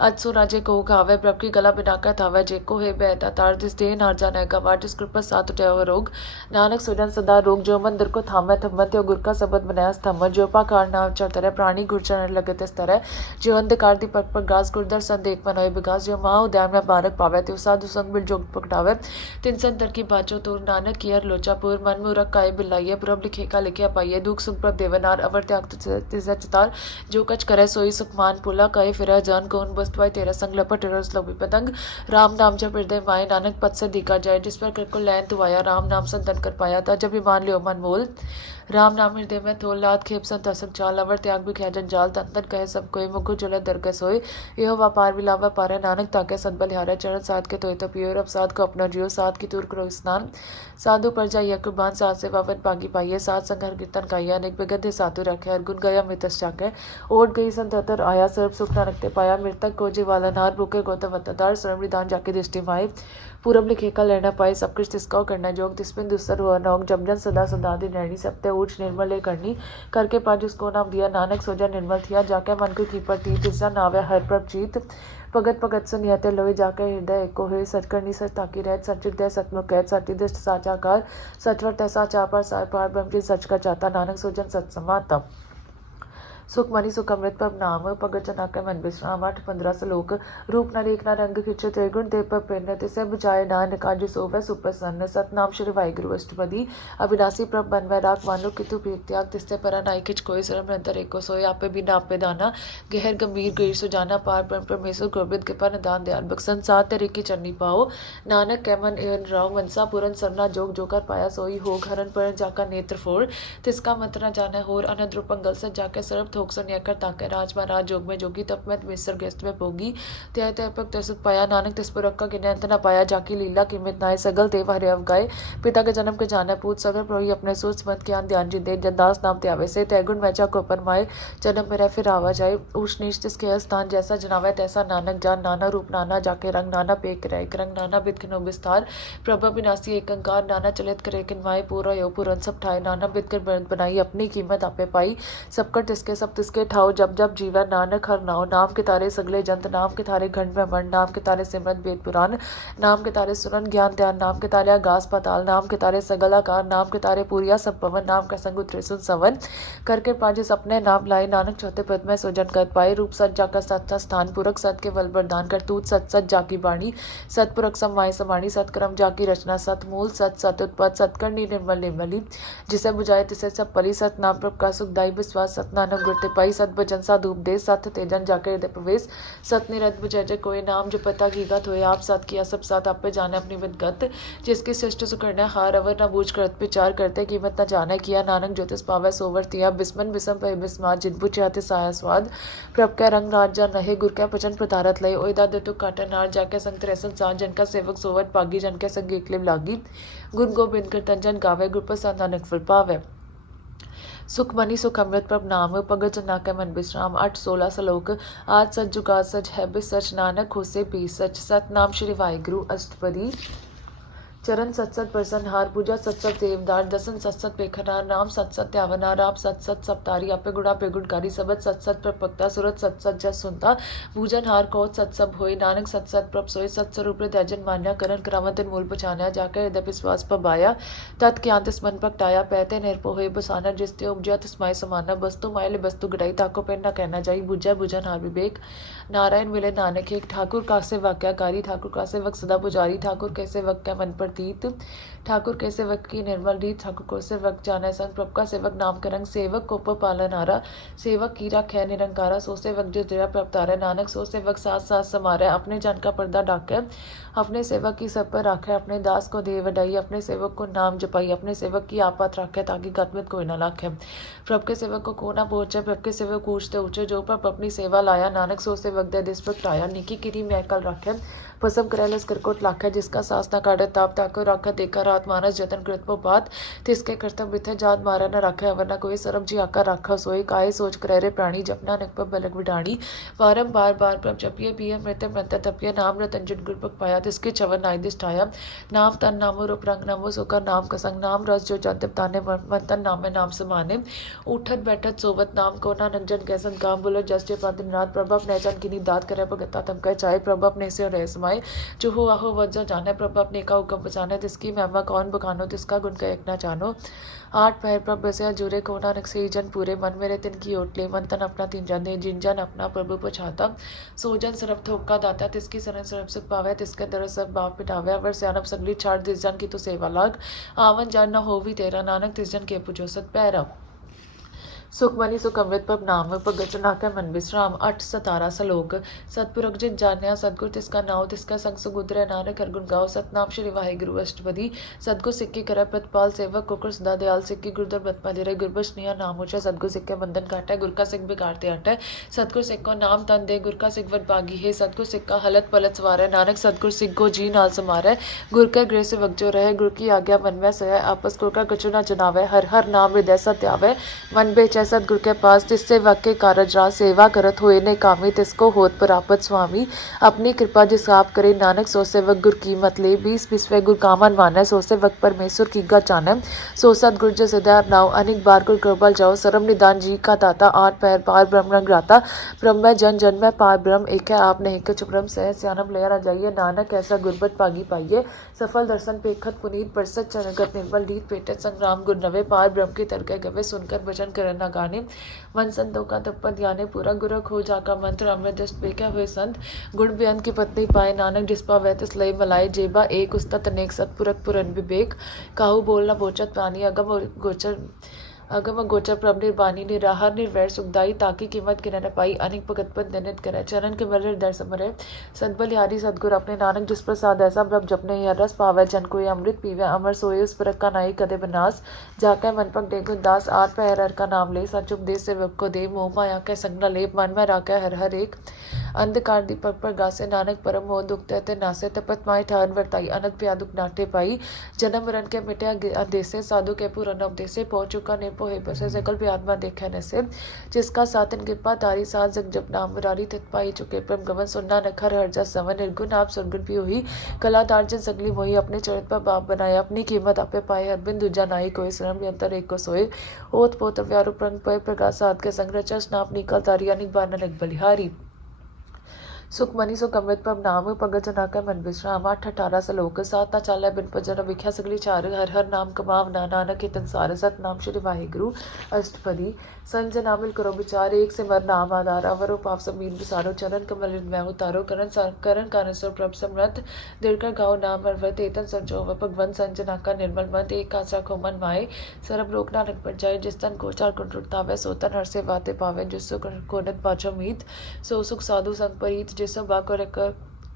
अजसो राजे को खावे, प्रभ की गला बिनाका थावे, जेको है बैता तार दिस दे नार जाने का वाट, जिस कृपा साथ उठे रोग, नानक सुजन सदा रोग, जो मन दर को थामे थमत, गुर का सबद बनाया स्तंभ, जो पाकार नाव चढ़ प्राणी गुरचरण लगते स्तर, जो अंधकार दी पट पर गास गुरदर संद एक मनोय विकास, जो माँ उद्यान में बारक पावे, त्यो साधु संग बिल जोग पकटावे, तिन संतर की बाचो तोर, नानक कियर लोचापुर, मन मूरख काय बिलाइए, प्रभ लिखे का लिखे पाइए, दुख सुख प्रभ देवनार, अवर त्याग तिसे चितार, जो कच करे सोई सुखमान, पुला कहे फिर जान कौन बस्तवाय, तेरा संग लपट रस लोभी पतंग, राम नाम जब हृदय माए, नानक पद से दिखा जाए, जिस पर कृपा लैन तू आया, राम नाम संतन कर पाया था, जब मान लियो मन मोल, राम नाम हृदय में थोल, लात खेप संत असक चाल, अवर त्याग भी खे जंजाल, तन तन कहे सब कोई, मुखु जुले दरगस होए, यह व्यापार विलावा पारे, नानक ताके सत बलिहारे, चरण साध के तोय तो पियो, अब साध को अपना जियो, साध की दूर करो स्नान, साधु पर जाइए कुर्बान, साध से वावन पागी पाइए, साध संग हर कीर्तन गाइया, अनेक बिगधे साधु रखे, हर गुण गया मितस जाके, ओट गई संततर आया, सर्व सुख नानकते पाया, मृतक को जीवाला नार, भूखे गौतम वतदार, सर्वदान जाके दृष्टि माए, पूरब लिखे का लेना पाए, सब कुछ तिसका करना जोग, तिसमें दूसर हुआ नौग, जमजन सदा सदा दिन रहनी, सबते ऊंच निर्मल करनी, करके पाज उसको नाम दिया, नानक सोजा निर्मल थिया, जाके मन को कीपर थी, तिसा नावे हर प्रभ जीत, भगत भगत सुनियते लोई, जाके हृदय एको है, सच करनी सच ताकी रहत, सचित दे सतमुख कहत, सटी दृष्ट साचाकार, सचवर तैसा चापर सार पार ब्रह्म जी सच का चाहता, नानक सोजन सत्समाता, सुख मनी सुख अमृत पब नाम, भगत जना के मन विश्राम। 8-15 श्लोक। रूप न रेख न रंग खिंचे, त्रिगुण ते पर प्रेरन, तिसे बुझाए नानक आज सोवे सुप्रसन्न, सतनाम श्री वाहिगुरु अष्टपदी, अविनाशी प्रभ बन वै राख, मानो कितु प्रीत त्याग, तिस्ते पर नाई खिच कोई, सरम निरंतर एको सोए, आपे बिना आपे दाना, गहर गंभीर गीर सुजाना, पार ब्रह्म परमेश्वर गोविंद कृपा निदान दयाल बख्श, संसार तेरे की चरनी पाओ, नानक कै मन एन राव, मनसा पूरन सरना जोग, जोकर पाया सोई होग, हरन पर जाका नेत्र फोड़, तिसका मत न जाने होर, अनद रूपंगल से जाके सर्व थोक सुनियाकर ताके, राज महाराज जोग में जोगी, तप में मिस्र गेस्त में भोगी, त्याय तय पक तसुख पाया, नानक तिस पर का गिने अंत न पाया, जाकी लीला कीमत नाय, सगल देव हरे अवगाए, पिता के जन्म के जाने पूत, सगल प्रोही अपने सोच मत ज्ञान ध्यान जी दे, जनदास नाम त्यावे से, तैगुण मैचा को अपन माए, जन्म मेरा फिर आवा जाए, ऊच नीच तिसके स्थान, जैसा जनावे तैसा नानक जान, नाना रूप नाना जाके रंग, नाना पेक रैक रंग, नाना बिद खिनो विस्तार, प्रभ विनाशी एक अंकार, नाना चलित करे किनवाए, पूरा यो पुरन सब ठाए, नाना बिद कर बनाई, अपनी कीमत आपे पाई, सबकर तिसके सब तिसके ठाओ, जब जब जीवन नानक हर नाव, नाम के तारे सगले जंत, नाम के तारे घंट ब्रह्मंड, नाम के तारे सिमरन वेद पुराण, नाम के तारे सुनन ज्ञान ध्यान, नाम के तारे आगास पाताल, नाम के तारे सगल आकार, नाम के तारे पूरिया सब पवन, नाम का संग उतरे सुन सवन, करके पाजे सपने नाम लाए, नानक चौथे पद में सोजन कर पाए, रूप सच जाकर सत्ता स्थान, पुरख सत के बल वरदान कर, तूत सत सच जाकी बाणी, सतपुरख समाय समाणी, सतक्रम जाकी रचना, सत मूल सत सत उत्पत, सतकर्णी निर्मल निर्मली, जिसे बुझाए तिसे सब पली, सत नाम प्रभ का सुखदाई विश्वास, सत नानक गुरते पाई, सत भजन साधु उपदेश, सत तेजन जाकर हृदय प्रवेश, सत निरत बुझे जय कोई नाम, जो पता की गत होए, आप सत किया सब साथ, आप पे जाने अपनी विदगत, जिसकी सृष्टि सुकरने हार, अवर न बूझ कर विचार करते, कीमत न जाने किया, नानक ज्योतिष पावे सोवर तिया, बिस्मन बिसम पे बिस्मार, जिनपु चाहते साया स्वाद, प्रभ कै रंग राज जा नहे, गुर कै पचन प्रतारत लय, ओय दाद तु काटे नार, जाके संग त्रेसन साथ, जन का सेवक सोवर पागी, जन के संग एकलिव लागी, गुण गोबिंद कीर्तन जन गावे, गुर प्रसाद नानक फल पावे, सुख मनी सुख अमृत प्रभ नाम, भगत जना के मन विश्राम। 8-16 श्लोक। आज सच जुगाद सच है भी सच, नानक होसे भी सच, सत नाम श्री वाहिगुरु अष्टपदी। चरण सत्सत प्रसन्न हार पूजा सत्सत देवदार दसन सत्सत पेखनार नाम सत्सत त्यावनार आप सत्सत सप्तारी आपे गुड़ा पे गुड़कारी सबत सत्सत प्रपक्ता सुरत सत्सत जस सुनता पूजन हार कोत सत्सब होई नानक सत्सत प्रभ सोई सत्स्वरूप त्याजन मान्या करण करावतन मूल पछान्या जाकर हृदय विश्वास पबाया तत् क्यांत स्मन पकटाया पैते निर्पो होए बसाना जिसते उपजा तस्माय समाना वस्तु मायले वस्तु गटाई ताको पेन न कहना जाई बुझा बुझन हार विवेक नारायण मिले नानक एक ठाकुर का से वाक्याकारी ठाकुर का से वक्त सदा पुजारी ठाकुर कैसे वक्त क्या मन प्रतीत ठाकुर के सेवक की निर्मल रीत ठाकुर को सेवक जाने संग प्रभ का सेवक नाम करंग सेवक कोप पालनहारा सेवक कीरा खै निरंकारा सो सेवक जिस दया प्रपतारा नानक सो सेवक साथ साथ समारा अपने जन का पर्दा डाके अपने सेवक की सब पर राखे अपने दास को दे वडाई अपने सेवक को नाम जपाई अपने सेवक की आपात राखे ताकि गतमित कोई न लाखे प्रभ के सेवक को ना पहुंचे प्रभ के सेवक पूछते ऊंचे जो पर अपनी सेवा लाया नानक सो सेवक दे दिस प्रगटाया निकी किरी मैकल राखे पसम करैलस करकोट लाखे जिसका सास न काटे ताप ताको राखा देखा रात मानस जतन कृत बात तिसके कर्तव्य बिथे जात मारा न राखे अवरना कोई सरब जी आका राखा सोई काये सोच करे प्राणी जपना निकप बलक विडाणी वारम बार बार प्रभ जपिए पिय मृत्य मृत्य तपिय नाम रतन जिट गुरपक पाया तिसके चवन नाय दिष्ठाया नाम तन नामो रूप रंग नमो सुका नाम कसंग नाम रस जो जंतिप ताने मन तन नाम में नाम समाने उठत बैठत सोवत नाम को ना नंजन कैसन काम बोलो जस जे पाद नाथ प्रभ अपने जन की दात करे भगता तम कह चाहे प्रभ अपने से रह समाए जो हो आहो वज्र जाने प्रभ अपने का हुक्म बचाने तिसकी महिमा कौन बखानो तिसका गुण का एक ना जानो आठ पैर प्रभ बसे जुरे को नानक से जन पूरे मन मेरे तिन की ओटले मन तन अपना तीन जन दे जिन जन अपना प्रभु पछाता सोजन सरब थोका दाता तिसकी सरन सरब सुख पावे तिसके दर सब बाप पिटावे अवर सियानप सगली छाड़ तिस जन की तो सेवा लाग आवन जन न होवी तेरा नानक तिस जन के पुजो सत पैरा सुखमनी सुख अमृत पब नाम भगत नाकै मन विश्राम 8-17 सलोक सतपुरख जिन जान्या सतगुर तिसका नाव तिसका संग सुगुद्र नानक हर गुण गाओ सतनाम श्री वाहिगुरु अष्टपदी सतगुर सिक्की करे प्रतिपाल सेवक कुकर सदा दयाल सिक्की गुरदर बतमा दे गुरबश निया नाम ऊंचा सतगुर सिक्के बंधन काटे गुर का सिख बिगाड़ते हटे सतगुर सिख को नाम तन दे गुर का सिख वट बागी है सतगुर सिक्का हलत पलत सवारे नानक सतगुर सिख को जी नाल समारे गुर के गृह से वक्जो रहे गुर की आज्ञा मन में सह आपस गुर का कछु न जनावे हर हर नाम हृदय सत्यावे मन बेचे सतगुर के पास तिससे वाक्य कारज राज सेवा करत हुए ने कामी तिसको होत प्रापत स्वामी अपनी कृपा जिस आप करे नानक सो सेवक गुर की मत ले 20 गुर कामन माने सो सेवक परमेश्वर की गा चाने सो सतगुर जस हृदय नाव अनेक बार गुर कृपा जाओ सरम निदान जी का दाता 8 पैर पार ब्रह्म रंग राता ब्रह्म में जन जन में पार ब्रह्म एक है आप नहीं कछ ब्रह्म सह स्यानम लेर आ जाइए नानक ऐसा गुरबत पागी पाइये सफल दर्शन पेखत पुनीत परसत चनगत निर्मल रीत पेटत संग्राम गुर नवे पार ब्रह्म के तरके गवे सुनकर भजन करना गाने मन संतों का तपत याने पूरा गुरु खो जाका मंत्र अमृत दृष्ट बेखे हुए संत गुण बेअंत की पत्नी पाए नानक जिस पा वह तिस लय मलाए जेबा एक उस्तत अनेक सतपुरख पुरन विवेक काहू बोलना बोचत पानी अगम गोचर प्रभ निर्बानी निराहार निर्वैर सुखदाई ताकि कीमत गिरन पाई अनेक भगत पद निनित करे चरण के मल हृदय समरे सतबलिहारी सतगुर अपने नानक जिस प्रसाद ऐसा प्रभ जपने यह रस पावे जन को अमृत पीवे अमर सोए उस परख का नाई कदे बनास जाके मन पग डेगुन दास आठ पैर हर का नाम ले सच उपदेश सेवक को दे मोह माया के संग न लेप मन में राखे हर हर एक अंधकार दीपक पर गासे नानक परम मोह दुख ते नासे तपत माए ठान वर्ताई अनंत प्या दुख नाटे पाई जन्म मरण के मिटे देसे साधु के पूर्ण उपदेसे पहुंच चुका ने पोहे बसे सकल भी आत्मा देखे न से जिसका सातन कृपा तारी सात जग जप नाम मुरारी तित पाई चुके परम गवन सुनना नखर हर जा सवन निर्गुण आप सुरगुण भी हुई कला तार्जन सगली मोही अपने चरित पर बाप बनाया अपनी कीमत आपे पाए हर बिन दूजा नाई कोई श्रम नियंतर एक को सोए ओत पोत व्यारु प्रंग पे प्रकाश साध के संग रचस नाप निकल तारी अनिक बार ननक बलिहारी सुखमनी सुख अमृत पब नाम भगत जना का मन विश्राम 8-18 सलोक साता चाले बिन भजन विख्या सगली चार हर हर नाम कमाव ना नानक के संसार सत नाम श्री वाहिगुरु अष्टपदी संज नामिल करो विचार एक से मर नाम आधार अवरो पाप समीर विसारो चरण कमल में उतारो करण कारण सर प्रभ समृत दिलकर गाओ नाम अरवत एतन संजो भगवंत संजना का निर्मल मन एक आशा को मन माए सरब लोक नानक पर जाए जिस तन को चार कुंडुरता वे सोतन हर से बातें पावे जिसो कोनत पाचो मीत सो सुख साधु संग परीत जिसो बाको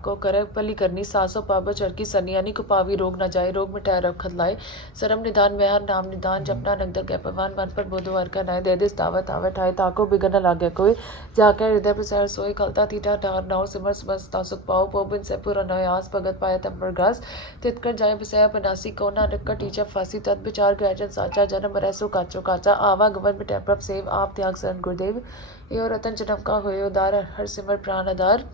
को करे पली करनी सासो पाबो चरकी सनियानी को पावी रोग न जाए रोग मिटाए रखत लाए सरम निदान व्यहर नाम निदान जपना नगदर के पवन मन पर बोधवार का नय दे दिस दावत आवे ठाए ताको बिगन लागे कोई जाके हृदय प्रसार सोई खलता थीटा ठार नाव सिमर समस्ता सुख पाओ पोबिन से पूरा नय आस भगत पाए तंबर ग्रास तितकर जाए बिसया बनासी कोना नक्का टीचा फांसी तद विचार ग्रहजन साचा जन्म रैसो काचो काचा आवा गवन मिटे प्रभ सेव आप त्याग शरण गुरुदेव यो रतन जन्म का होए उदार हर सिमर प्राण आधार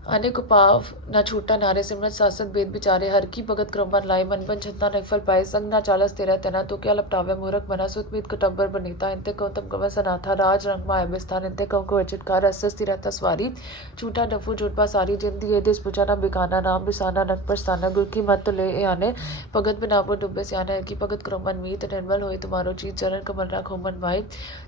अनेक उपाव न छूटा नारे सिमरत सासत बेद बिचारे हर की भगत क्रमबन लाए मन बन छतना नहीं फल पाए संग ना चालस तेरा तना तो क्या लपटावे मूरख बना सुतमीत कटब्बर बनीता इंते कौतम कव सनाथा राज रंग माय बिस्थान इंते कव को अचितकार अस्सति रहता सवारी छूटा डफू झूठपा सारी जिंदगी ये देश पुचाना बिकाना नाम बिसाना नक परस्ताना गुर की मत ले आने भगत बिनापुर डुब्बे सियाने हर की भगत क्रमबन मीत निर्मल होए तुम्हारो चीज चरण कमल राखो मन भाई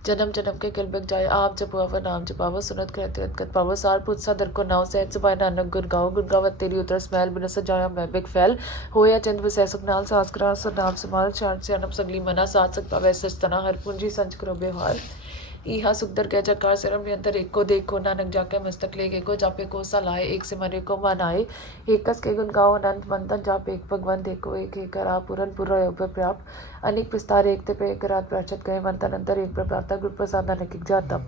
जन्म जन्म के किल बिक जाए आप जपो अवर नाम जपावो सुनत करत पावो सार पुत्सा दर को नाव सहज सुबाय नानक गुर गावत तेरी उतर स्मैल बिन सजाया मैं बिक फैल होया चंद बसै सुखनाल सासकरा सर नाम समाल चार से अनप सगली मना सात सकता वैसे तना हर पूंजी संच करो व्यवहार इहा सुखदर कह जकार सिरम नियंतर एक को देखो नानक जाके मस्तक ले को जापे को सा लाए एक से मरे को मनाए एकस के गुण गाओ अनंत मंतन जाप एक भगवान देखो एक करा पूरन पूरा योग प्राप्त अनेक विस्तार एक ते पे एक रात प्राचत गए मंतन अंतर एक प्राप्त गुरु प्रसाद नानक जाता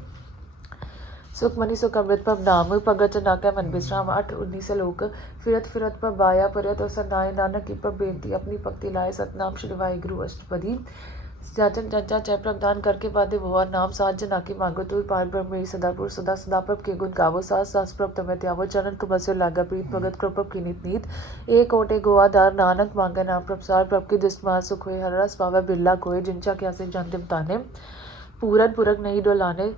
सुख मनी सुख अमृत पब नाम भगत नाकै मन विश्राम 8-19 लोक फिरत फिरत पर बाया परत और सनाए नानक की पर बेनती अपनी भक्ति लाए सतनाम श्री वाहिगुरु अष्टपदी जाचन चर्चा जय प्रदान करके वादे भुआ नाम साज जना की मांगो तू पार ब्रह्म सदापुर सदा सदा प्रभ के गुण गावो सास सास प्रभ तमें त्यावो चरण कुबस्यो लागा प्रीत भगत कृपब की नीत नीत एक ओटे गोवादार नानक मांगे नाम प्रभसार प्रभ की दुष्ट मार सुख हुए हर रस पावे बिरला कोय जिनचा क्या से जानतिम ताने पूरन पुरक नहीं डोलाने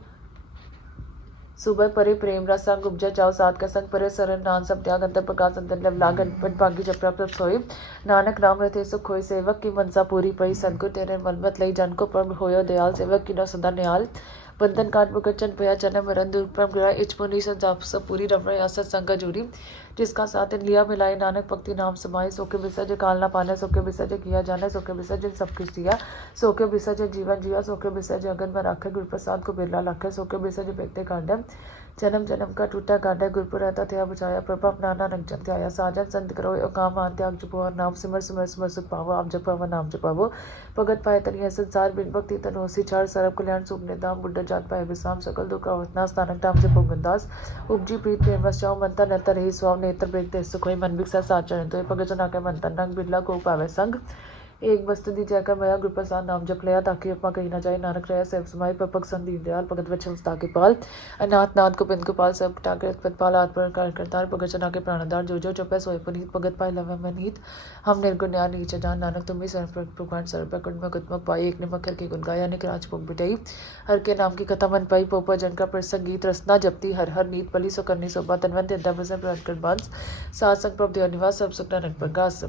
सुबह परे प्रेम रस संग उपजा जाओ सात का संग परे सरन नान सब त्याग अंतर प्रकाश अंतर लव लागन पट भागी जपरा प्रभ सोई नानक राम रथे सुख होय सेवक की मनसा पूरी पई सदगुर तेरे मन मत लई जन को प्रभ होयो दयाल सेवक की न सदा न्याल बंधन काट मुकचन पया चन मरन दुर्प्रम गिरा इचपुनी संजाप सब पूरी रमण असत संग जुड़ी जिसका साथ इन लिया मिलाए नानक भक्ति नाम समाये सोके विसर्ज काल ना पाने सोके विसर्ज किया जाने सोके विसर्जन सब कुछ दिया सोके विसर्जन जीवन जिया सोके विसर्ज अगन में राखे गुरु प्रसाद को बिरला लाखे सोके विसर्ज व्यक्ति कांडम जन्म जन्म का टूटा गांडा गुरपुर रहता थे बुझाया प्रभाव नाना रंग जन त्याया साजन संत करो काम आन त्याग जपो और नाम सिमर सिमर सिमर सुख पावो आप जपावो नाम जपावो भगत पाए तनिया संसार बिन भक्ति तन होसी चार सरब कल्याण सुख निदाम बुड्ढा जात पाए विश्राम सकल दुख अवतना स्थानक नाम जपो गंदास उपजी प्रीत प्रेम वस जाओ मंता नतर रही स्वाव नेत्र बेगते सुख होई मन बिकसा साचरण तो भगत जना के मंतन रंग बिरला को पावे संग एक वस्तु दी जयकर मया गुरु प्रसाद नाम जप लिया ताकि अपना कहीं ना जाए नानक रहे सेव समाई पपक संदीप दयाल भगत वचन के पाल अनाथ नाथ गोविंद गोपाल सब टाकर पदपाल आत्पर करतार भगत जना के प्राणदार जो जपे सोए पुनीत भगत पाए लवे मनीत हम निर्गुण ज्ञान नीच जान नानक तुम्हें सर्व प्रकार सर्व प्रकट में गुतमक पाई एक निमक के गुण गाया निक राजभोग बिटाई हर के नाम की कथा मन पाई पोपा जन का प्रसंग गीत रसना जपती हर हर नीत पली सो करनी सोबा तनवंत इंदा भजन प्रकट बांस सात संग प्रभ देव निवास सब सुख नानक प्रकाश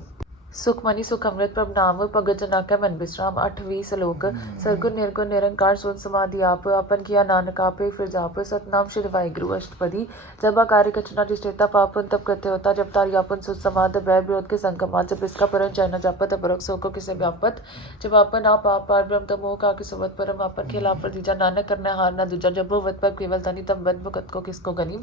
सुख मनी सुख अमृत प्रभ नाम भगत जना का मन विश्राम 8-20 श्लोक सरगुण निर्गुण निरंकार सुन समाधि आप अपन किया नानक आपे फिर जाप सतनाम श्री वाहिगुरु अष्टपदी जब कार्य कचना जिष्टेता पापन तब करते होता जब तारी आपन सुत समाध भय विरोध के संकमात जब इसका परम चैन जापत अपरक सो को किसे व्यापत जब आपन आप पार ब्रह्म तमो का कि सुवत परम आपन खेला पर दीजा नानक करना हार ना दूजा जब वो वत पर केवल धनी तब बद मुकत को किसको गनी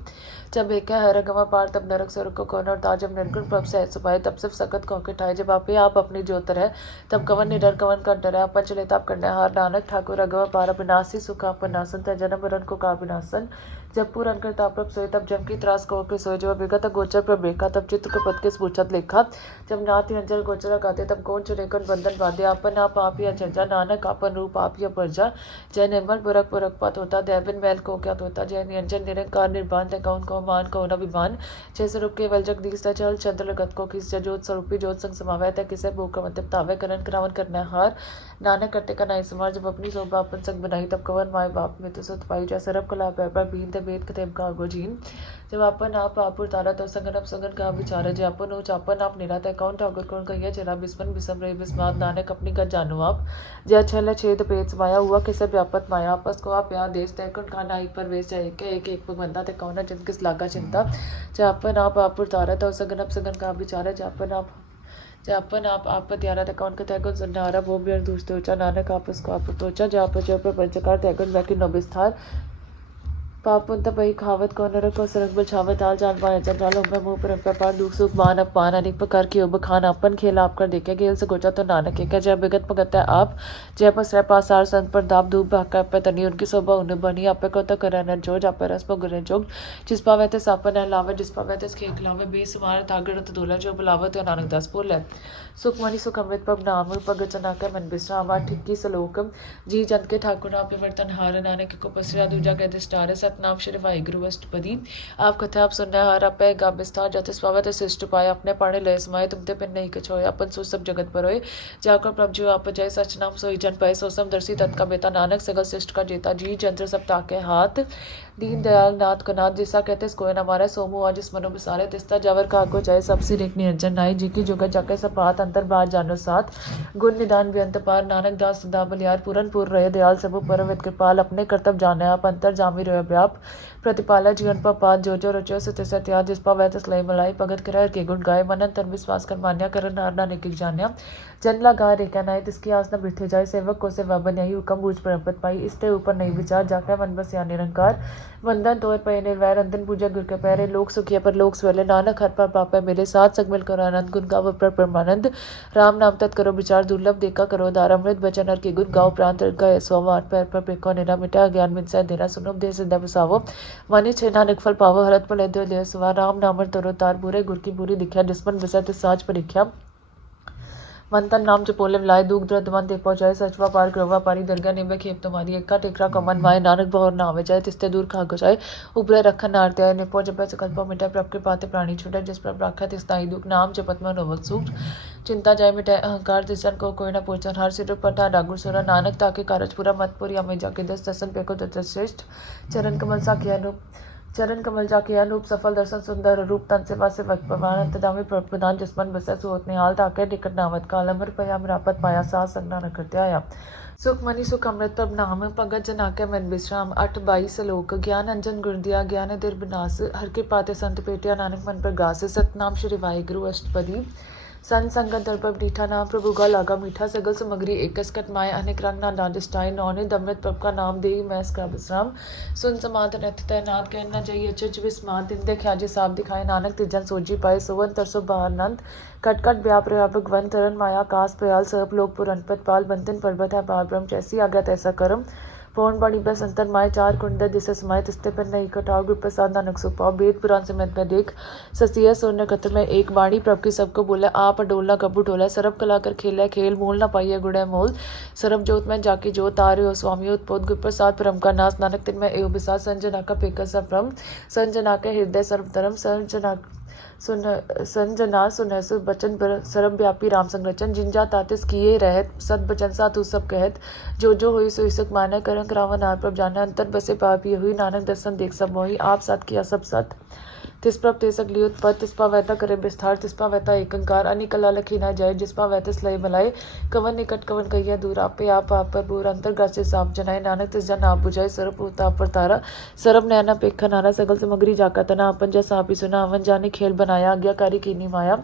जब एक हर गमा पार तब नरक स्वर्ग को कौन और ताजब निर्गुण प्रभ से सुपाए तब सब सकत को ठाए जब आप अपनी ज्योतर है तब कवन निडर कवन कर डर अपन चले तब करने हार नानक ठाकुर अगव पार विनाशी सुख अपनासन त जन्म मरण को का विनाशन जब पूर अनकर ताप्रभ सोए तब जम की त्रास को के सोए जब विगत गोचर प्रभ रेखा तब चित्र के पद के पूछत लेखा जब नाथ निरंजन गोचर गाते तब कौन चुरेकन बंधन बांधे अपन आप ही अचर्जा नानक आपन रूप आप ही परजा जय निर्मल पुरक पुरक पत होता दैविन मैल को क्या होता जय निरंजन निरंकार निर्बान तय कौन को मान कौन अभिमान जय स्वरूप केवल जगदीश चल चंद्र लगत को किस ज्योत स्वरूपी ज्योत संग समावय तय किसे भूख मतलब तावे करन करावन करना हार नानक करते का नाई समार जब अपनी शोभा अपन संग बनाई तब कवन माए बाप में तो सुत पाई जा सरब कला पैपर बीन ते बेद कतेम का गोजीन जब अपन आप आपुर तारा तो संगन अब संगन का विचार जय अपन उच अपन आप निरात कौन ठाकुर कौन कहिए चेरा बिस्मन बिसम रहे बिस्माद नानक अपनी गत जानो आप जय छल छेद पेच माया हुआ किसे व्यापत माया आपस को आप यहाँ देश तय कौन खाना एक पर वेश जाए एक बंदा ते कौन जिन किस लागा चिंता जय अपन आप आपुर तारा तो संगन अब संगन का विचार जय अपन आप त्यारा तकौन का तैगुन संधारा भो बियर दूसते उचा नानक आपस को आप तोचा जय आप जय प्रपंचकार तैगुन बैकी नबिस्थार पापुन तपई खावत को नरक को सरक बछावत आल जान पाए जब डालो मैं मुंह पर व्यापार दुख सुख मान अपमान अनेक प्रकार की उब खान अपन खेल आप कर देखे गेल से गोचा तो नानक के जय विगत पगत है आप जय पसरे पासार संत पर दाब धूप भाका पे तनी उनकी शोभा उन्हें बनी आपे को तो करे न जोज आपे रस पर गुरे जोग जिस पावे ते सापन है लावे जिस पावे ते खेत लावे बेसुमार तागड़ तो दूल्हा जो बुलावत है नानक दास बोल है सुख मणि सुख अमृत पग नाम पग चना के मन विश्राम 8-21 श्लोक जी जंत के ठाकुर आप वर्तन हार नानक को पसरा दूजा के दिष्टार सत सतनाम श्री वाहिगुरु अष्टपदी। आप कथा आप सुनना हर आप गा विस्तार जाते स्वागत शिष्ट पाए अपने पाने लय समाये तुमते पिन नहीं कछ होए अपन सो सब जगत पर होए जाकर प्रभ जो आप जय सच नाम सोई जन पाए सो सम दर्शी तत्का बेटा नानक सगल शिष्ट का जेता जी जंत्र सब ताके हाथ दीन दयाल नाथ का नाथ जिसा कहते कोई न मारे सोमु आज इस मनो बिसारे तिस्ता जवर का आगो जाए सबसे एक निरंजन नाई जी की जुगत जाके सब हाथ अंतर बाहर जानो साथ गुण निदान बेअंत पार नानक दास सदा बलियार पूरन पूर रहे दयाल सबु परम कृपाल अपने कर्तव्य जाने आप अंतर जामी रहे व्याप प्रतिपाला जीवन पर पात जो रचो सत्य सत्याद जिस पा वह तस्लई मलाई भगत कर के गुण गाय मनन तन विश्वास कर मान्या कर नारना निकिक जान्या जन लगा रेखा नाय तिसकी आस न बिठे जाए सेवक को सेवा बनाई हुकम बूझ परमपत पाई इसते ऊपर नहीं विचार जाकर मन बस या निरंकार वंदन तोर पे निर्वैर अंतन पूजा गुर के पैरे लोक सुखिया पर लोक स्वले नानक हर पर पापे मेरे साथ सग मिल कर आनंद गुण गाव पर परमानंद राम नाम तत् करो विचार दुर्लभ देखा करो दारामृत बचन हर के गुण गाओ प्रांत गए सोवान पैर पर पेको निरा मिटा ज्ञान मिन से देना सुनो दे सिद्धा बसावो मनि छे नानक फल पावो हरत पर दे दे सवा राम नामर तरो तार बुरे गुर की बुरी दिख्या जिसमन विसत साज परीक्षा मंतन नाम जपोले मिलाए दुख द्रद मन ते पहुंचाए सचवा पार करवा पारी दरगाह निबे खेप तुम्हारी एक्का टेकरा कमन माए नानक बहुर ना आवे जाए तिस्ते दूर खागो जाए उबरे रखन नारते आए निपो जब सकल्प मिटा प्रभ के पाते प्राणी छूटे जिस पर राखा तिस्ताई दुख नाम जपत मन होवत सुख चिंता जाए मिटाए अहंकार तिसन को कोई न पूछन हर सिर पर था डागुर सोरा नानक ताके कारज पूरा मतपुरी हमें जाके दस दसन पे को तत श्रेष्ठ चरण कमल सा किया चरण कमल जाके अनूप सफल दर्शन सुंदर रूप तन से वासे वक्त प्रमाण अंतदामी प्रदान जिसमन बसे सुहोत निहाल ताके निकट नावत काल अमर पया मरापत पाया सा संगना न करते आया सुख मनी सुख अमृत प्रभ नाम भगत जनाके मन विश्राम 8:22 श्लोक ज्ञान अंजन गुण दिया ज्ञान दिर विनाश हर के पाते संत पेटिया नानक मन पर गास सतनाम श्री वाहिगुरु अष्टपदी सन संगत दर्पब मीठा नाम प्रभु गा लागा मीठा सगल सामग्री एकस्कट माए अनेक रंग ना दादिष्टाई नौने दमृत प्रभ का नाम दे मैस का विश्राम सुन समात रथ तय नाथ कहना चाहिए चुच विस्मात दिन देख आजे साफ दिखाए नानक तिजन सोजी पाए सुवन तरसो बाहर नंद कटकट व्याप रहा भगवन तरन माया कास प्रयाल सर्प लोक पुरनपत पाल बंधन पर्वत है पार ब्रह्म जैसी आज्ञा तैसा कर्म पौन बड़ी बस अंतर माए चार कुंड दिसे समाये तिस्ते पर नहीं कटाओ गुरु प्रसाद नानक सो पाओ वेद पुराण समेत में देख ससिया सोने कत्र में एक वाणी प्रभ की सबको बोला आप डोलना कबू टोला सरब कला कर खेला खेल मोल ना पाइए गुड़े मोल सरब जोत में जाके जो तारे हो स्वामी उत्पोत गुरु प्रसाद परम का नाश नानक तिन में एव बिसात संजना का पेकर सप्रम संजना के हृदय सर्वधर्म संजना सुनसु बचन सरब व्यापी राम संरचन जिनजा तातिस किए रहत सत बचन सा तू सब कहत जो हुई सो सुख माने करंक रावण नार प्रभ जाने अंतर बसे पापी हुई नानक दर्शन देख सब मोही आप सत किया सब सत तिस प्रभ ते सगली उत्पत तिस्पा वैता करे विस्तार तिस्पा वैता एकंकार अनिकला लखी ना जाए जिसपा वैतिस लय मलाए कवन निकट कवन कहिया दूर आपे आप पर पूर अंतर गासे साप जनाए नानक तिस जन आप बुझाए सरब उताप पर तारा सरब नैना पेखा नारा सगल सामग्री जाका तना अपन जैसा आप ही सुना अवन जाने खेल बनाया आज्ञाकारी कीनी माया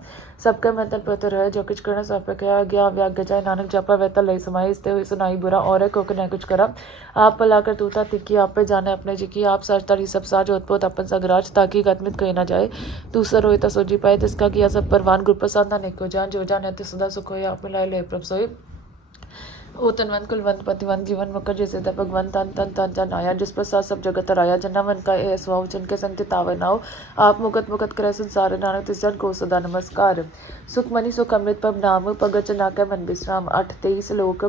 सबका मंतन पत्र है जो कुछ करना सब कहा आज्ञा व्याग जाए नानक जापा वैता लय समाये इसते हुए सुनाई बुरा और कोक न कुछ करा आप पलाकर तूता तिक्की आप पे जाने अपने जी की आप साज तारी सब साज उत्पोत अपन सगराज ताकि गतमित कही ना जाए दूसर होए सोजी पाए तिसका किया सब परवान गुरु प्रसाद ना निको जान जो जान है सदा सुख होए आप मिलाए ले प्रभ सोए ओ तनवंत कुलवंत पतिवंत जीवन मुकर जैसे तब भगवंत तन तन तन जन आया जिस प्रसाद सब जगत राया जन्नावन का ए स्वाव जन के संग तावनाओ आप मुकत मुकत करे संसार नानक तिस जन को सदा नमस्कार सुख मनी सुख अमृत पब नाम भगत जना के मन विश्राम 8:23 लोक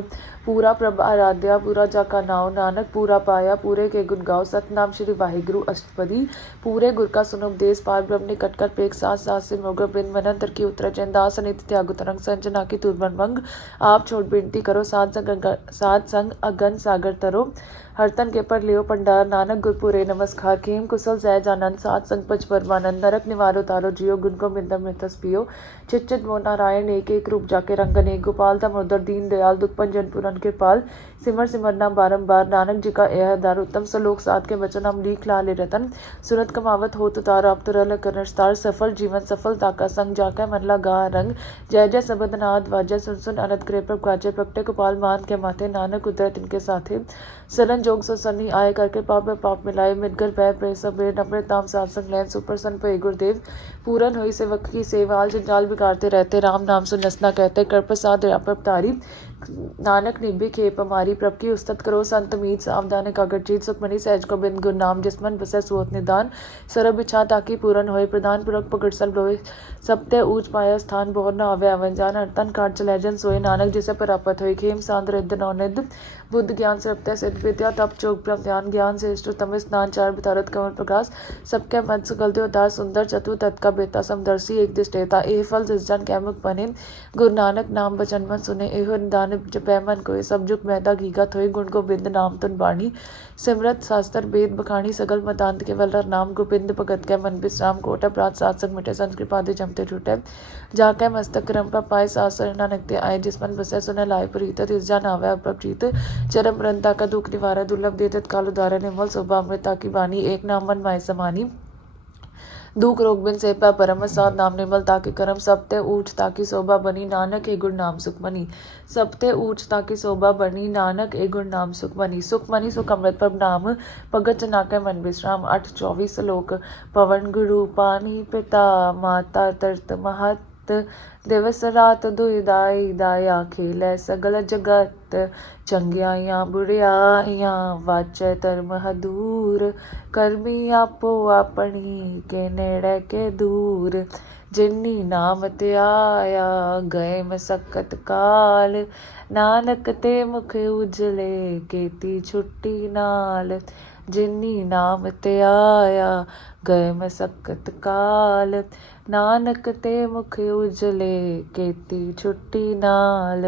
पूरा प्रभ आराध्या पूरा जाका नाव नानक पूरा पाया पूरे के गुण गाओ सतनाम श्री वाहिगुरु अष्टपदी पूरे गुर का सुनो उपदेश पार ब्रह्म ने कटकर पेक सास सास से मोगर बिन मनंतर की उत्तर चंदास नित्य त्यागु तरंग संजना की तुरबन मंग आप छोड़ बेनती करो सात संग अगन सागर तरो हरतन के पर लियो पंडार नानक गुरपुरे नमस्कार खेम कुशल सहज आनंद सात संग पच परमानंद नरक निवारो तारो जियो गुण को मिंदम मृतस पियो चित मो नारायण एक रूप जाके रंगन एक गोपाल तम उदर दीन दयाल दुख पंजन पुरन कृपाल सिमर सिमर नाम बारंबार नानक जी का यह दार उत्तम सलोक सात के वचन हम लीख लाले रतन सुरत कमावत हो तुतार आप तुरल करस्तार सफल जीवन सफलता का संग जाकर मनला गा रंग जय जय सबद नाद वाजय सुन सुन अनंत कृप गाजय प्रगटे गोपाल मान के माथे नानक उदय इनके साथे सरन जोग सो सन्नी आय करके पाप में पाप मिलाए मिटकर भय प्रे सब नम्रत नाम सात संग लैन सुपर सन पे गुरुदेव पूरन हुई सेवक की सेवाल जंजाल बिगाड़ते रहते राम नाम सुन नसना कहते कर प्रसाद तारी नानक निभे खेप हमारी, प्रभ की उस्तत करो संत मीत, सावधान कागरचीत सुखमणि सहज गोबिंद गुरु नाम, जिसमन बसै सुअत निदान, सरब इच्छा ताकि पूरन होए, प्रधान पुरख पकड़ सब लोए, सब ते ऊंच पाया स्थान, बहुत न आवे आवन जान, अड़तन काट चलै जन सोए, नानक जिसे प्राप्त होए, खेम सांद रिद्ध नौनिध, बुद्ध ज्ञान सरपतै सिद्ध विद्या, तप चोक ब्रह्म ध्यान, ज्ञान श्रेष्ठ तम स्नान, चार बितारत कमल प्रकाश, सबके मत सकल देव दास, सुंदर चतु तत् का बेता, समदर्शी एक दिष्टेता, एह फल जिस जन कै मुख बने, गुरु नानक नाम बचन मन सुने, एहो निदान जपै मन कोय, सब जुग मैदा घीगत होए, गुण गोबिंद नाम तुन बाणी, सिमरत शास्त्र वेद बखानी, सगल मतांत केवल हर नाम, गोबिंद भगत कै मन विश्राम, कोट अपराध सात संग मिटे, संत कृपा दे जमते छूटे, जाकै मस्तक क्रम पर पाए, सास नानक ते आए, जिस मन बसै सुने लाए प्रीत, तिस जान आवे अपरीत, चरम रंता का दुख निवारा, दुर्लभ दे तत्काल उदारा, निर्मल शोभा अमृता की बानी, एक नाम मन माय समानी, दुख रोग बिन से पै परम साध, नाम निर्मल ताकि करम, सब ते ऊंच ताकि शोभा बनी, नानक ए गुण नाम सुखमनी, सब ते ऊंच ताकि शोभा बनी, नानक ए गुण नाम सुखमनी, सुखमनी सुख अमृत प्रभ नाम, भगत जना कै मन विश्राम, 8:24 श्लोक, पवन गुरु पानी पिता, माता तरत महत, दिवस रात दुईदाई, दाया खेलै सगल जगत, चंगियाइयां बुरियाइयां, वाचै धर्म हदूर, करमी आपो अपनी, के नेड़े के दूर, जिन्नी नाम ते आया, गए मसक्कत काल, नानक ते मुख उजले, केती छुट्टी नाल, जिन्नी नाम ते आया, गए मसक्कत काल, नानक ते मुख उजले, केती छुट्टी नाल।